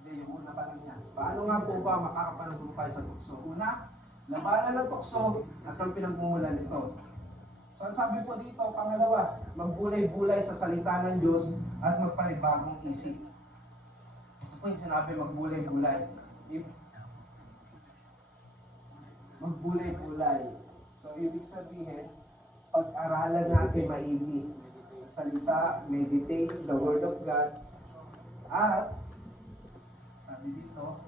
Hindi, yung una pa lang yan. Paano nga po ba makakapanagumpay sa tukso? Una, labanan ng tukso at ang pinagmumulan nito. So, ang sabi po dito, pangalawa, magbulay-bulay sa salita ng Diyos at magpanibagong isip. Ito po yung sinabi, magbulay-bulay. Magbulay-bulay. So, ibig sabihin, pag-aralan natin maigi. Salita, meditate the Word of God, at sabi dito,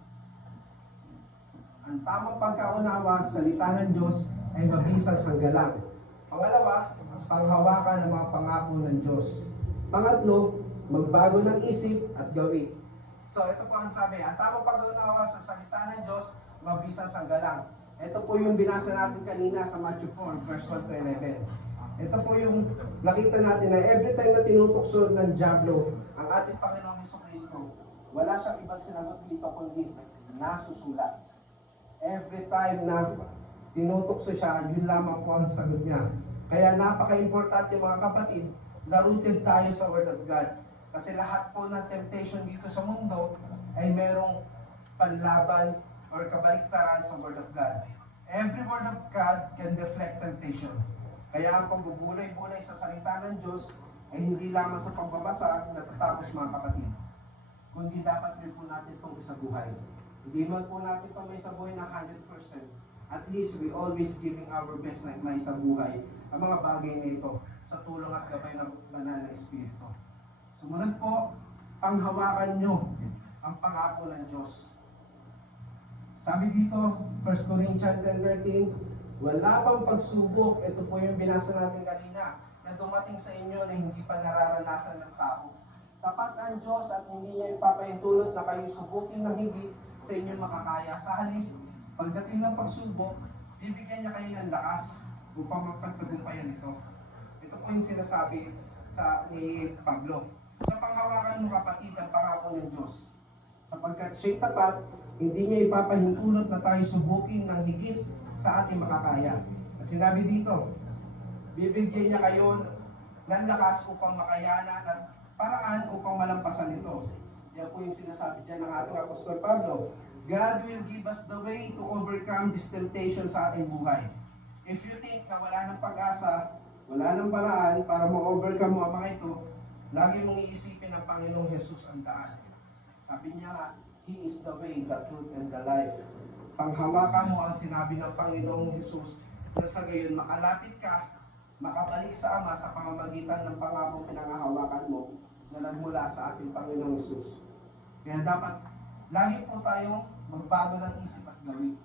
ang tamang pagkaunawa sa salita ng Diyos ay mabisa sa galang. Pangalawa, panghawakan ng mga pangako ng Diyos. Pangatlo, magbago ng isip at gawin. So, ito po ang sabi, ang tamang pag-unawa sa salita ng Diyos, mabisa sa galang. Ito po yung binasa natin kanina sa Matthew 4, verse 1 to 11. Ito po yung nakita natin na every time na tinutokso ng Diablo ang ating Panginoong Jesucristo, wala siyang ibang sinagot dito kundi nasusulat. Every time na tinutokso siya, yun lamang po ang sagot niya. Kaya napaka-importante mga kapatid, na rooted tayo sa Word of God. Kasi lahat po ng temptation dito sa mundo ay merong panlaban or kabaliktaran sa Word of God. Every Word of God can deflect temptation. Kaya ang pagbubulay-bulay sa salita ng Diyos ay hindi lamang sa pagbabasa natatapos mga kapatid. Kundi dapat din po natin itong isabuhay. Hindi man po natin itong may sabuhay na 100%. At least we always giving our best na may sabuhay ang mga bagay nito sa tulong at gabay ng banal na Espiritu. Sumunod po, panghawakan nyo ang pangako ng Diyos. Sabi dito, 1 Corinthians 10:13, wala pang pagsubok, ito po yung binasa natin kanina, na dumating sa inyo na hindi pa nararanasan ng tao. Tapat ang Diyos at hindi niya ipapahintulot na kayo subukin ng higit sa inyo makakaya. Sa halip, pagdating ng pagsubok, bibigyan niya kayo ng lakas upang magpagtagumpayan ito. Ito po yung sinasabi ni Pablo. Sa panghawakan mo kapatid ang pangako ng Diyos. Sapagkat siya'y tapat, hindi niya ipapahintulot na tayo subukin ng higit sa ating makakaya. At sinabi dito, bibigyan niya kayo ng lakas upang makayanan at paraan upang malampasan ito. Yan po yung sinasabi dyan ng ating Apostol Pablo. God will give us the way to overcome this temptation sa ating buhay. If you think na wala ng pag-asa, wala ng paraan para ma-overcome mo ang mga ito, lagi mong iisipin ang Panginoong Jesus ang daan. Sabi niya, He is the way, the truth, and the life. Panghawakan mo ang sinabi ng Panginoong Jesus na sa gayon makalapit ka, makabalik sa Ama sa pamamagitan ng pangakong pinangahawakan mo na nagmula sa ating Panginoong Jesus. Kaya dapat lagi po tayong magbago ng isip at gawin.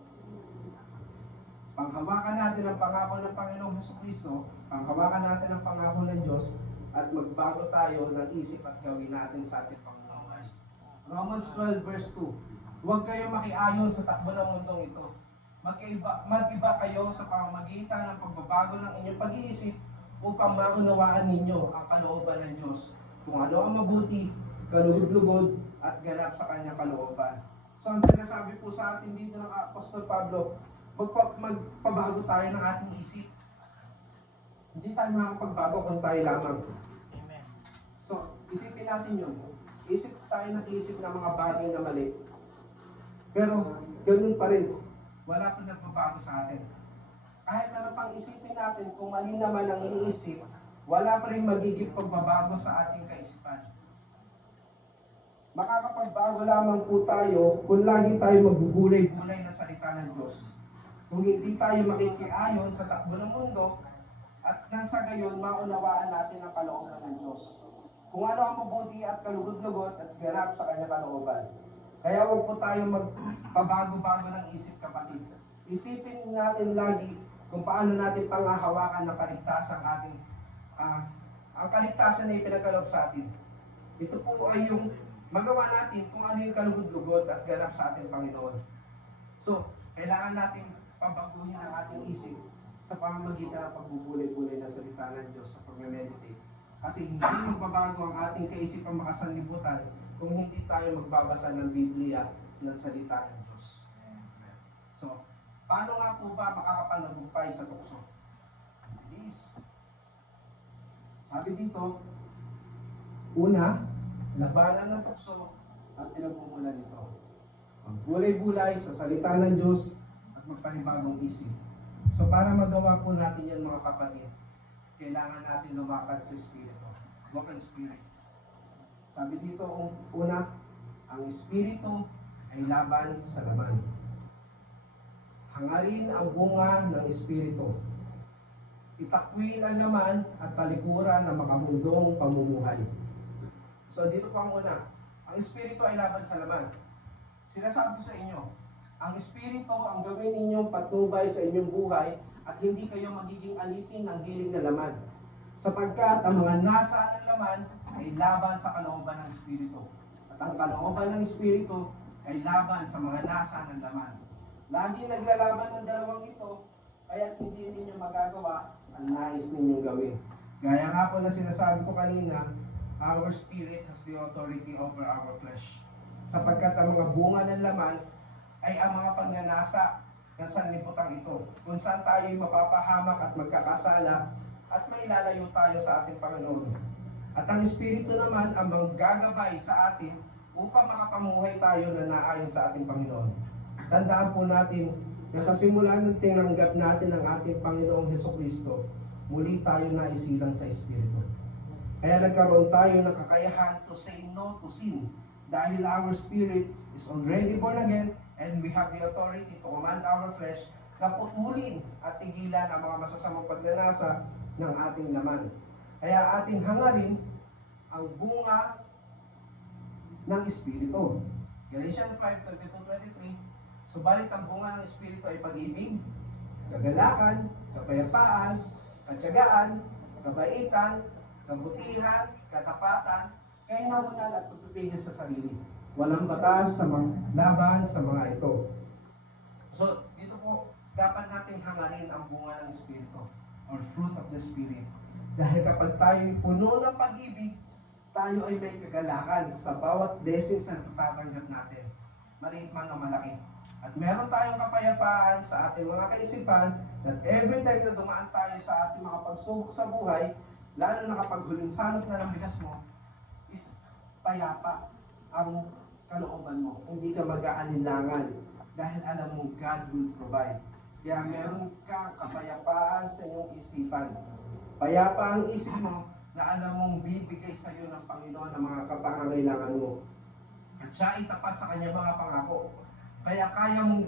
Panghawakan natin ang pangako ng Panginoong Jesucristo, panghawakan natin ang pangako ng Diyos, at magbago tayo ng isip at gawin natin sa ating Panginoon. Romans 12 verse 2. Huwag kayong makiayon sa takbo ng mundong ito. Mag-iba kayo sa pamamagitan ng pagbabago ng inyong pag-iisip upang maunawaan ninyo ang kalooban ng Diyos. Kung ano ang mabuti, kalugod-lugod, at ganap sa kanyang kalooban. So ang sinasabi po sa atin dito ng Apostol Pablo, magpabago tayo ng ating isip. Hindi tayo makapagbago kung tayo lamang. Amen. So, isipin natin yun. Isip tayo ng isip ng mga bagay na mali. Pero, ganun pa rin. Wala pa nagbabago sa atin. Kahit ano pang isipin natin, kung mali naman ang iniisip, wala pa rin magiging pagbabago sa ating kaisipan. Makakapagbago lamang po tayo kung lagi tayo magbubulay-bulay na salita ng Diyos. Kung hindi tayo makikiayon sa takbo ng mundo, at nang sa gayon, maunawaan natin ang kalooban ng Diyos. Kung ano ang mabuti at kalugod-lugod at ganap sa kanyang kalooban. Kaya huwag po tayo magpabago-bago ng isip, kapatid. Isipin natin lagi kung paano natin pangahawakan ng kaligtasan ang kaligtasan na ipinagkaloob sa atin. Ito po ay yung magawa natin kung ano yung kalugod-lugod at ganap sa ating Panginoon. So, kailangan natin pabaguhin ang ating isip sa pamamagitan ng pagbubulay-bulay na salita ng Diyos sa pag-meditate. Kasi hindi magbabago ang ating kaisipan makasanlibutan kung hindi tayo magbabasa ng Biblia ng salita ng Diyos. So, paano nga po ba makakapanagumpay sa tukso? Please. Sabi dito, una, labanan ng tukso at pinagmumulan nito. Magbulay-bulay sa salita ng Diyos at magpanibagong isip. So para magawa po natin yan, mga kapatid, kailangan natin lumakad sa Espiritu. Walk in Spirit. Sabi dito, una, ang Espiritu ay laban sa laman. Hangarin ang bunga ng Espiritu. Itakwil ang laman at talikuran ng makamundong pamumuhay. So dito po ang una, ang Espiritu ay laban sa laman. Sinasabi ko sa inyo, ang Espiritu ang gawin ninyong patnubay sa inyong buhay at hindi kayo magiging alipin ng giling na laman. Sapagkat ang mga nasa ng laman ay laban sa kalooban ng Espiritu. At ang kalooban ng Espiritu ay laban sa mga nasa ng laman. Lagi naglalaban ng dalawang ito, kaya't hindi ninyo magagawa ang nais ninyong gawin. Gaya nga po na sinasabi ko kanina, our spirit has the authority over our flesh. Sapagkat ang mga bunga ng laman ay ang mga pagnanasa ng sanlibutan ito, kung saan tayo'y mapapahamak at magkakasala at mailalayo tayo sa ating Panginoon. At ang Espiritu naman ang manggagabay sa atin upang makapamuhay tayo na naayon sa ating Panginoon. Tandaan po natin na sa simula ng tinanggap natin ang ating Panginoong Hesukristo, muli tayo na isilang sa Espiritu. Kaya nagkaroon tayo ng kakayahan to say no to sin, dahil our spirit is already born again and we have the authority to command our flesh na putulin at tigilan ang mga masasamang pagnanasa ng ating laman. Kaya ating hangarin ang bunga ng Espiritu. Galatians 5:22-23. Subalit ang bunga ng Espiritu ay pag-ibig, kagalakan, kapayapaan, katyagaan, kabaitan, kabutihan, katapatan, kainahunan at pagpipigil sa sarili. Walang batas sa laban sa mga ito. So, dito po, dapat nating hangarin ang bunga ng Espiritu or fruit of the Spirit. Dahil kapag tayo puno ng pag-ibig, tayo ay may kagalakan sa bawat blessings na natatanggap natin. Maliit man o malaki. At meron tayong kapayapaan sa ating mga kaisipan that every time na dumaan tayo sa ating mga pagsubok sa buhay, lalo na kapag huling salot na ng bigas mo, is payapa ang kalooban mo. Hindi ka mag-aalinlangan dahil alam mo God will provide. Kaya meron kang kapayapaan sa iyong isipan. Payapa ang isip mo na alam mong bibigay sa iyo ng Panginoon ang mga kapangangailangan mo. At siya itapat sa kanya mga pangako. Kaya kaya mong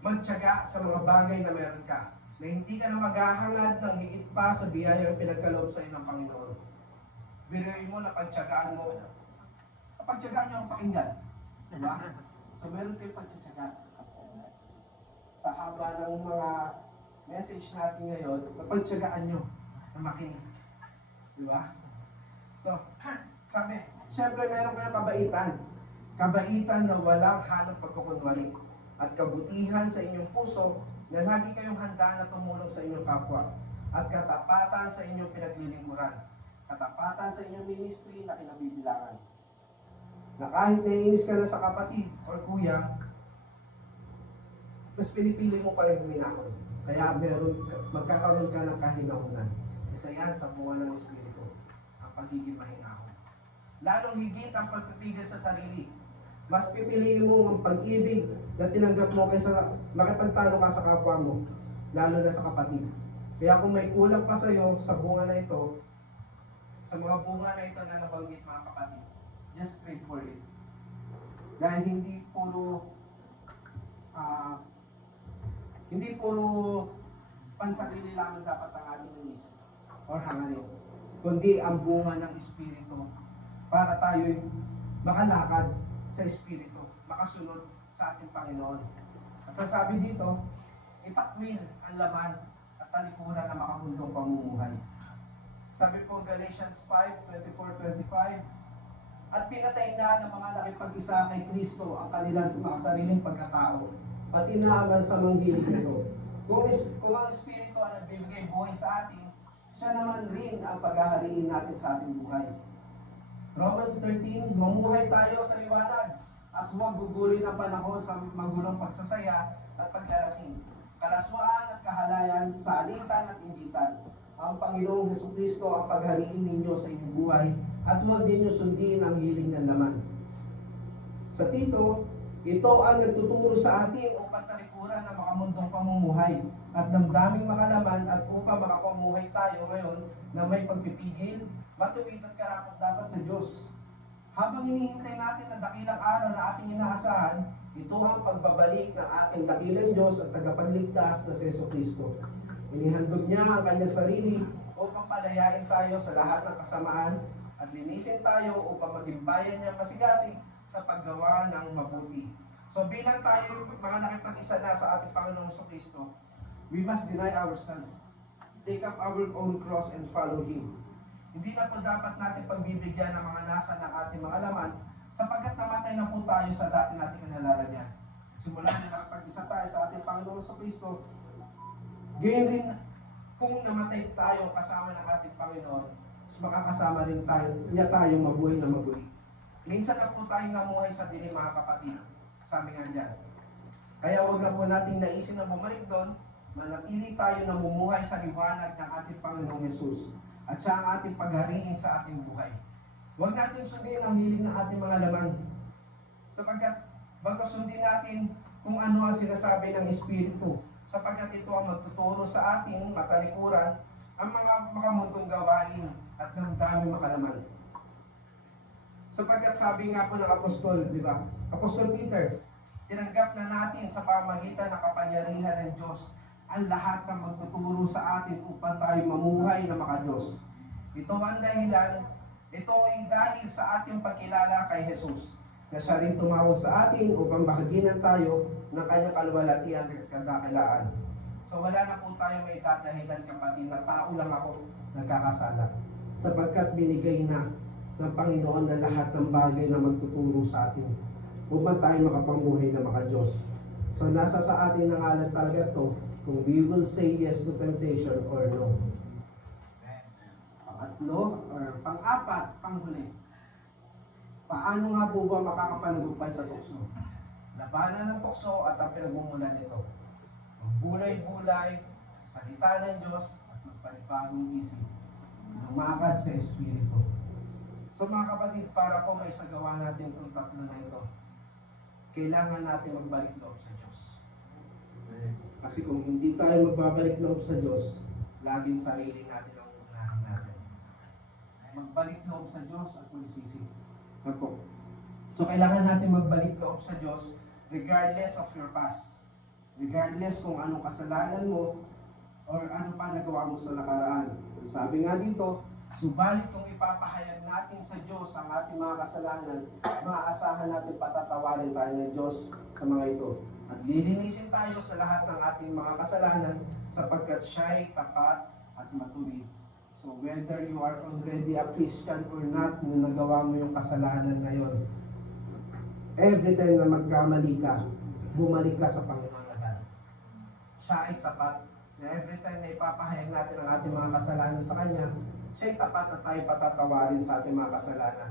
magtiyaga sa mga bagay na meron ka. Na hindi ka na maghahangad ng higit pa sa biyayang pinagkaloob sa iyo ng Panginoon. Biruin mo na pagtiyagaan mo. Pagtiyagaan niyo ang pakinggan. Diba? So meron kayong pagtiyaga. Sa haba ng mga message natin ngayon, napagtiyagaan nyo na makinig. Diba? So, sabi, syempre meron kayong kabaitan. Kabaitan na walang hanap pagkukunwari. At kabutihan sa inyong puso na lagi kayong handa na tumulong sa inyong kapwa. At katapatan sa inyong pinaglilingkuran. Katapatan sa inyong ministry na kinabibilangan. Na kahit naiinis ka na sa kapatid or kuya, mas pinipili mo pa rin huminahon. Kaya magkakaroon ka ng kahinahunan. Isa yan sa buwan ng Espiritu, ang pagiging mahinahon. Lalong higit ang pagpipigil sa sarili. Mas pipiliin mo ang pag-ibig na tinanggap mo kaysa makipagtalo ka sa kapwa mo, lalo na sa kapatid. Kaya kung may kulang pa sa'yo sa bunga na ito, sa mga bunga na ito na nabanggit mga kapatid, just pray for it. Dahil hindi puro pansarili lamang dapat ang ating inisip or hangarin, kundi ang bunga ng Espiritu para tayo'y makalakad sa Espiritu, makasunod sa ating Panginoon. At ang sabi dito, itakwil ang laman at talikuran ng makamundong pamumuhay. Sabi po Galatians 5:24-25, at pinatay na ng mga nakipag-isa kay Kristo ang kanilang mga sariling pagkatao, at inaamal sa manghilig nito. Kung ang Espiritu ang nagbibigay buhay sa atin, siya naman rin ang paghahariin natin sa ating buhay. Romans 13, mamuhay tayo sa liwanag at huwag gugulin ang panahon sa magulong pagsasaya at paglalasing, kalaswaan at kahalayan, sa alitan at inggitan. Ang Panginoong Jesucristo ang paghariin ninyo sa inyong buhay at huwag ninyo sundin ang hiling ng laman. Sa Tito, ito ang nagtuturo sa atin upang talikuran ng makamundong pamumuhay at damdaming makalaman at upang makapamuhay tayo ngayon na may pagpipigil, matuwid at karapat-dapat sa Diyos. Habang hinihintay natin ang dakilang araw na ating inaasahan, ito ang pagbabalik ng ating dakilang Diyos at tagapagligtas na si Jesucristo. Inihandog niya ang kanyang sarili upang palayain tayo sa lahat ng kasamaan at linisin tayo upang maging bayan niya masigasig sa paggawa ng mabuti. So bilang tayo mga nakipag-isa na sa ating Panginoong Jesucristo, we must deny ourselves, take up our own cross and follow Him. Hindi na po dapat natin pagbibigyan ng mga nasa ng ating mga laman sapagkat namatay na po tayo sa dati nating kinalalagyan. Simula na nakapag-isa tayo sa ating Panginoong Jesucristo, gayon rin kung namatay tayo kasama ng ating Panginoon, mas makakasama rin niya tayong mabuhay na mabuli. Minsan na po tayong namuhay sa dilim mga kapatid, sabi nga dyan. Kaya huwag na po nating naisin na bumalik doon, manatili tayo na mumuhay sa liwanag ng ating Panginoong Yesus at siya ang ating paghariin sa ating buhay. Huwag natin sundin ang hiling ng ating mga laman, sapagkat bago sundin natin kung ano ang sinasabi ng Espiritu, sapagkat ito ang magtuturo sa ating matalikuran ang mga makamundong gawain at damdaming makalaman. Sapagkat sabi nga po ng Apostol, di ba? Apostol Peter, tinanggap na natin sa pamamagitan ng kapangyarihan ng Diyos ang lahat ng magtuturo sa atin upang tayo mamuhay na maka-Diyos. Ito ang dahilan, ito ay dahil sa ating pagkilala kay Jesus, na siya rin tumawag sa atin upang bahaginan tayo ng kanyang kalwalatian at kadakilaan. So wala na po tayo may tatahilan kapatid na tao lang ako nagkakasala, sapagkat binigay na ng Panginoon na lahat ng bagay na magtuturo sa atin upang tayo makapamuhay na maka-Diyos. So nasa sa atin ng alat talaga to kung we will say yes to temptation or no. Pangatlo, or pang-apat, panghuli. Paano nga po ba makakapanagumpay sa tukso? Labanan ng tukso at ang pinagmumulan nito. Magbulay-bulay sa salita ng Diyos at magpanibagong isip. Lumakad sa Espiritu. So mga kapatid, para po may sagawa natin itong tatlo na ito, kailangan natin magbalik loob sa Diyos. Kasi kung hindi tayo magbabalik loob sa Diyos, laging sarili natin ang unahin natin. Magbalik loob sa Diyos at magsisi. Ako. So kailangan natin magbalik loob sa Diyos regardless of your past. Regardless kung anong kasalanan mo or ano pa nagawa mo sa nakaraan. Sabi nga dito, subalit kung ipapahayag natin sa Diyos ang ating mga kasalanan, maaasahan natin patatawarin tayo ng Diyos sa mga ito. At lilinisin tayo sa lahat ng ating mga kasalanan sapagkat siya'y tapat at matuwid. So whether you are already a Christian or not, na nagawa mo yung kasalanan ngayon, every time na magkamali ka, bumalik ka sa Panginoon agad. Siya ay tapat. Na every time na ipapahayag natin ang ating mga kasalanan sa Kanya, siya ay tapat at tayo patatawarin sa ating mga kasalanan.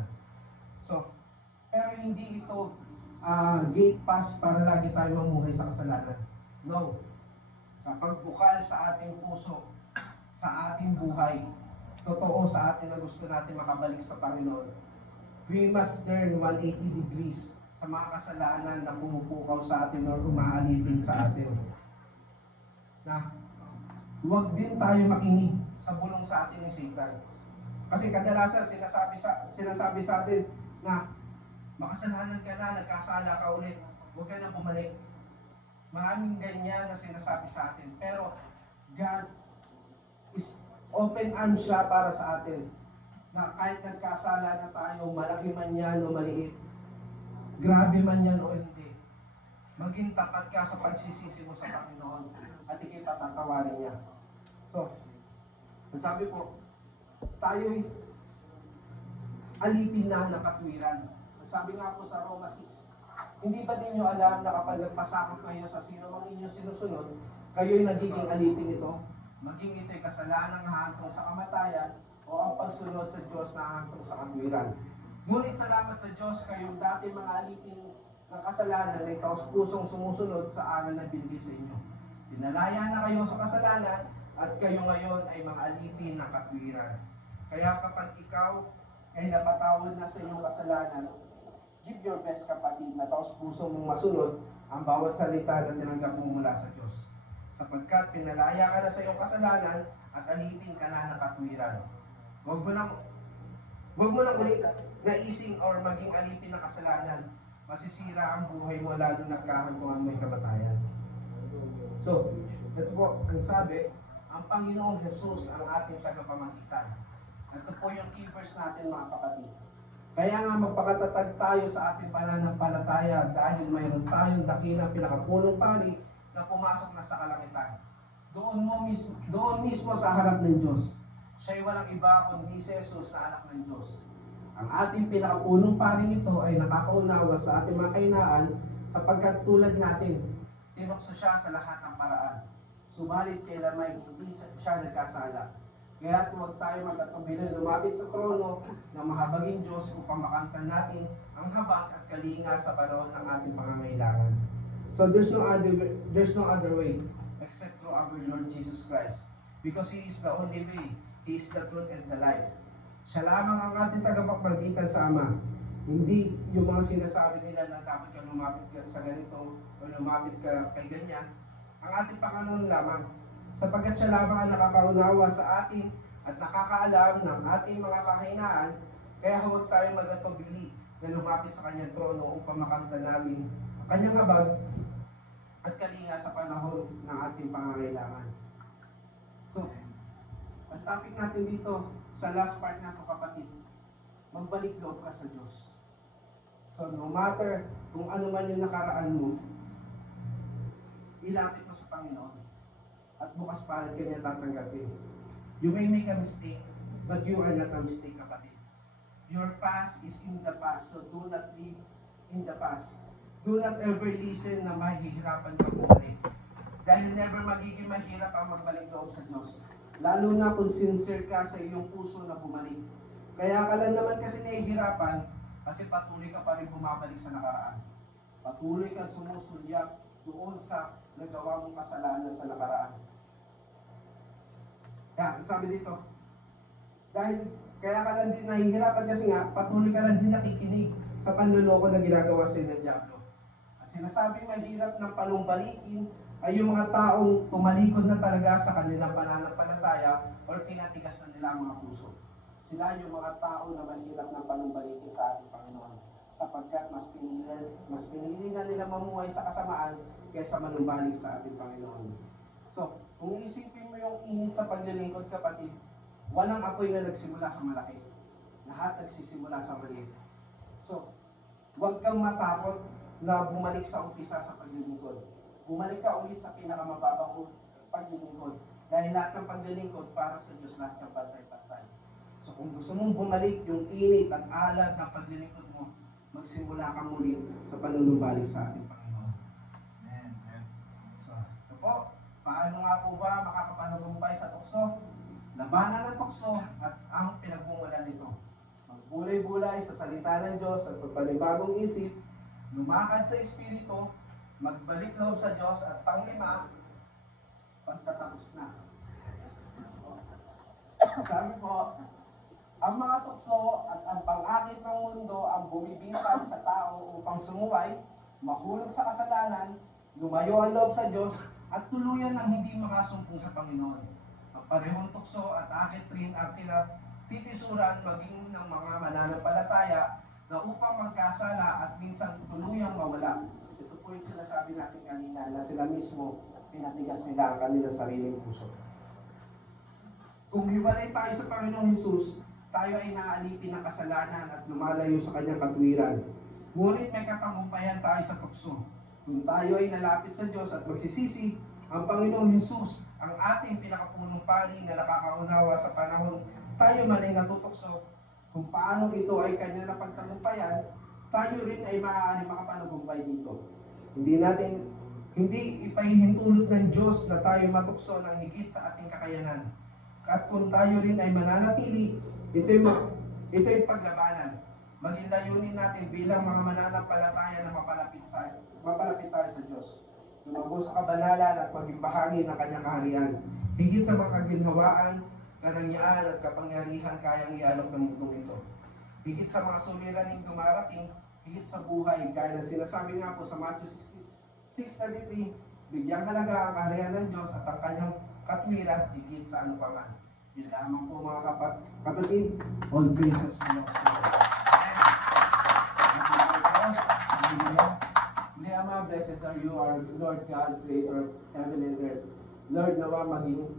So, pero hindi ito gate pass para lagi tayo mamuhay sa kasalanan. No. Kapag bukal sa ating puso, sa ating buhay, totoo sa atin na gusto natin makabalik sa Panginoon, we must turn 180 degrees sa sa mga kasalanan na pumupukaw sa atin o umaalipin sa atin. Na huwag din tayo makinig sa bulong sa atin ni Satan. Kasi kadalasan sinasabi sa atin na makasalanan ka na, nagkasala ka ulit, huwag ka na bumalik. Maraming ganyan na sinasabi sa atin. Pero God is open arms siya para sa atin. Na kahit nagkasala na tayo, malaki man yan o maliit, grabe man yan o hindi, maging tapat ka sa pagsisisi mo sa Panginoon at ikay patatawarin niya. So, sabi po, tayo'y alipin na ng katwiran. Sabi nga po sa Roma 6, hindi ba ninyo alam na kapag nagpasakop kayo sa sino mang inyong sinusunod, kayo'y nagiging alipin ito? Maging ito'y kasalanang hahantong sa kamatayan o ang pagsunod sa Diyos na hahantong sa katwiran. Ngunit salamat sa Diyos, kayong dati mga alipin ng kasalanan ay taos pusong sumusunod sa aral na binigay sa inyo. Pinalaya na kayo sa kasalanan at kayo ngayon ay mga alipin ng katwiran. Kaya kapag ikaw ay napatawad na sa iyong kasalanan, give your best kapatid na taos puso mong masunod ang bawat salita na tinanggap mo mula sa Diyos. Sapagkat pinalaya ka na sa iyong kasalanan at alipin ka na ng katwiran. Huwag mo nang ulit naising or maging alipin ng kasalanan. Masisira ang buhay mo lalo nagkahantungan mo yung kamatayan. So, ito po ang sabi, ang Panginoong Jesus ang ating tagapamagitan. Ito po yung key verse natin mga kapatid. Kaya nga magpakatatag tayo sa ating pananampalataya dahil mayroon tayong dakilang pinakapunong pari na pumasok na sa kalangitan. Doon mismo sa harap ng Diyos. Siya'y walang iba kundi si Jesus na anak ng Diyos. Ang ating pinakapunong paring ito ay nakakaunawa sa ating mga kahinaan sapagkat tulad natin, tinukso siya sa lahat ng paraan. Subalit kailanman hindi siya nagkasala. Kaya huwag tayo magkatubili lumapit sa trono ng mahabaging Diyos upang makamtan natin ang habag at kalinga sa panahon ng ating pangangailangan. So there's no other way except through our Lord Jesus Christ. Because He is the only way. He is the truth and the life. Siya lamang ang ating tagapagpagitan sa Ama. Hindi yung mga sinasabi nila na dapat ka lumapit ka sa ganito o lumapit ka kay ganyan. Ang ating Panginoon lamang. Sapagkat siya lamang ang nakakaunawa sa atin at nakakaalam ng ating mga kahinaan, kaya huwag tayong mag-atubili na lumapit sa kanyang trono upang makamtan namin ang kanyang habag at kalinga sa panahon ng ating pangangailangan. So, ang topic natin dito, sa last part na ito kapatid, magbalik loob ka sa Diyos. So, no matter kung ano man yung nakaraan mo, ilapit mo sa Panginoon at bukas palad ka niya tatanggapin. You may make a mistake, but you are not a mistake, kapatid. Your past is in the past, so do not live in the past. Do not ever listen na mahihirapan ka bumalik. Dahil never magiging mahirap ang magbalik loob sa Diyos. Lalo na kung sincere ka sa iyong puso na bumalik. Kaya ka lang naman kasi nahihirapan kasi patuloy ka pa rin bumabalik sa nakaraan. Patuloy kang sumusulyap doon sa nagawa mong kasalanan sa nakaraan. Yan, sabi dito, dahil kaya ka lang din nahihirapan kasi nga, patuloy ka lang din nakikinig sa panluloko na ginagawa sa ng Diablo. Ang sinasabing mahirap ng panumbalikin ay yung mga taong tumalikod na talaga sa kanilang pananampalataya o pinatigas na nila ang mga puso. Sila yung mga tao na mahirap ng panumbalikin sa ating Panginoon sapagkat mas pinili na nila mamuhay sa kasamaan kaysa manumbalik sa ating Panginoon. So, kung isipin mo yung init sa paglilingkod kapatid, walang apoy na nagsimula sa malaki. Lahat nagsisimula sa maliit. So, huwag kang matakot na bumalik sa umpisa sa paglilingkod. Bumalik ka ulit sa pinakamababang paglilingkod. Dahil lahat ng paglilingkod para sa Diyos, lahat ng pantay-pantay. So kung gusto mong bumalik yung init at alat ng paglilingkod mo, magsimula ka muli sa panunumbalik sa ating Panginoon. Amen. So, ito po, paano nga po ba makakapanagumpay sa tukso? Labanan ng tukso at ang pinagmumulan nito. Magbulay-bulay sa salita ng Diyos at pagpanibagong isip, lumakad sa Espiritu, magbalik loob sa Diyos at panglima, pagtatapos na. Sabi po, Ang mga tukso at ang pang-akit ng mundo ang bumibintang sa tao upang sumuway, mahulog sa kasalanan, lumayo ang loob sa Diyos, at tuluyan ng hindi makasumpong sa Panginoon. Ang parehong tukso at akit rin ang titisuran maging ng mga mananampalataya na upang magkasala at minsan tuluyang mawala. Ito po yung sinasabi natin kanina na sila mismo pinatigas nila ang kanilang sariling puso. Kung hiwalay tayo sa Panginoong Hesus, tayo ay naaalipin ng kasalanan at lumalayo sa kanyang katwiran. Ngunit may katagumpayan tayo sa tukso. Kung tayo ay nalapit sa Diyos at magsisisi, ang Panginoong Hesus, ang ating pinakapunong pari na nakakaunawa sa panahon tayo man ay natutukso, kung paano ito ay kanya napagtagumpayan, tayo rin ay maaari makapanagumpay dito. Hindi ipahihintulot ng Diyos na tayo matukso ng higit sa ating kakayanan. At kung tayo rin ay mananatili, ito'y paglabanan. Maging layunin natin bilang mga mananampalataya na mapalapit tayo sa Diyos. Lumago sa kabanalan at maging bahagi ng kanyang kaharian. Higit sa mga kaginhawaan, kanangyaan at kapangyarihan kayang ialok ng mundong ito. Higit sa mga suliraning dumarating, higit sa buhay, gaya na sinasabi nga po sa Matthew 6:33, bigyang halaga ang kaharian ng Diyos at ang kanyang katwiran higit sa ano pa man. Yun lamang po mga kapatid, all praises belongs to God. Ama, blessed are you, our Lord God, Creator of heaven and earth. Lord, nawa maging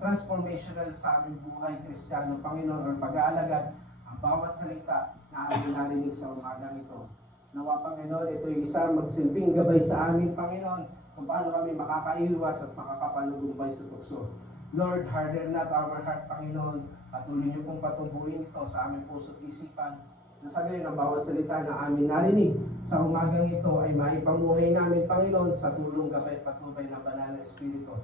transformational sa aming buhay Kristiyano, Panginoon, or pag-aalagad ang bawat salita na aming narinig sa umagang ito. Nawa, Panginoon, ito yung isa magsilbing gabay sa amin, Panginoon, kung paano kami makakaiwas at makakapanugumpay sa tukso. Lord, harden not our heart, Panginoon. Patuloy niyo pong patubuin ito sa aming puso't isipan. Na sa gayon, ang bawat salita na amin narinig sa umagang ito ay maipamuhay namin, Panginoon, sa tulong gabay at patnubay ng banal na Espiritu.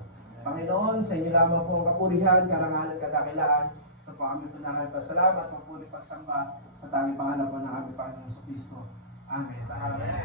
Panginoon, sa inyo lamang po ang kapurihan, karangalan, kadakilaan. Ito po aming pasalamat, magpuli pagsamba sa tanging pangalan po ng aming Panginoon sa Kristo. Amen.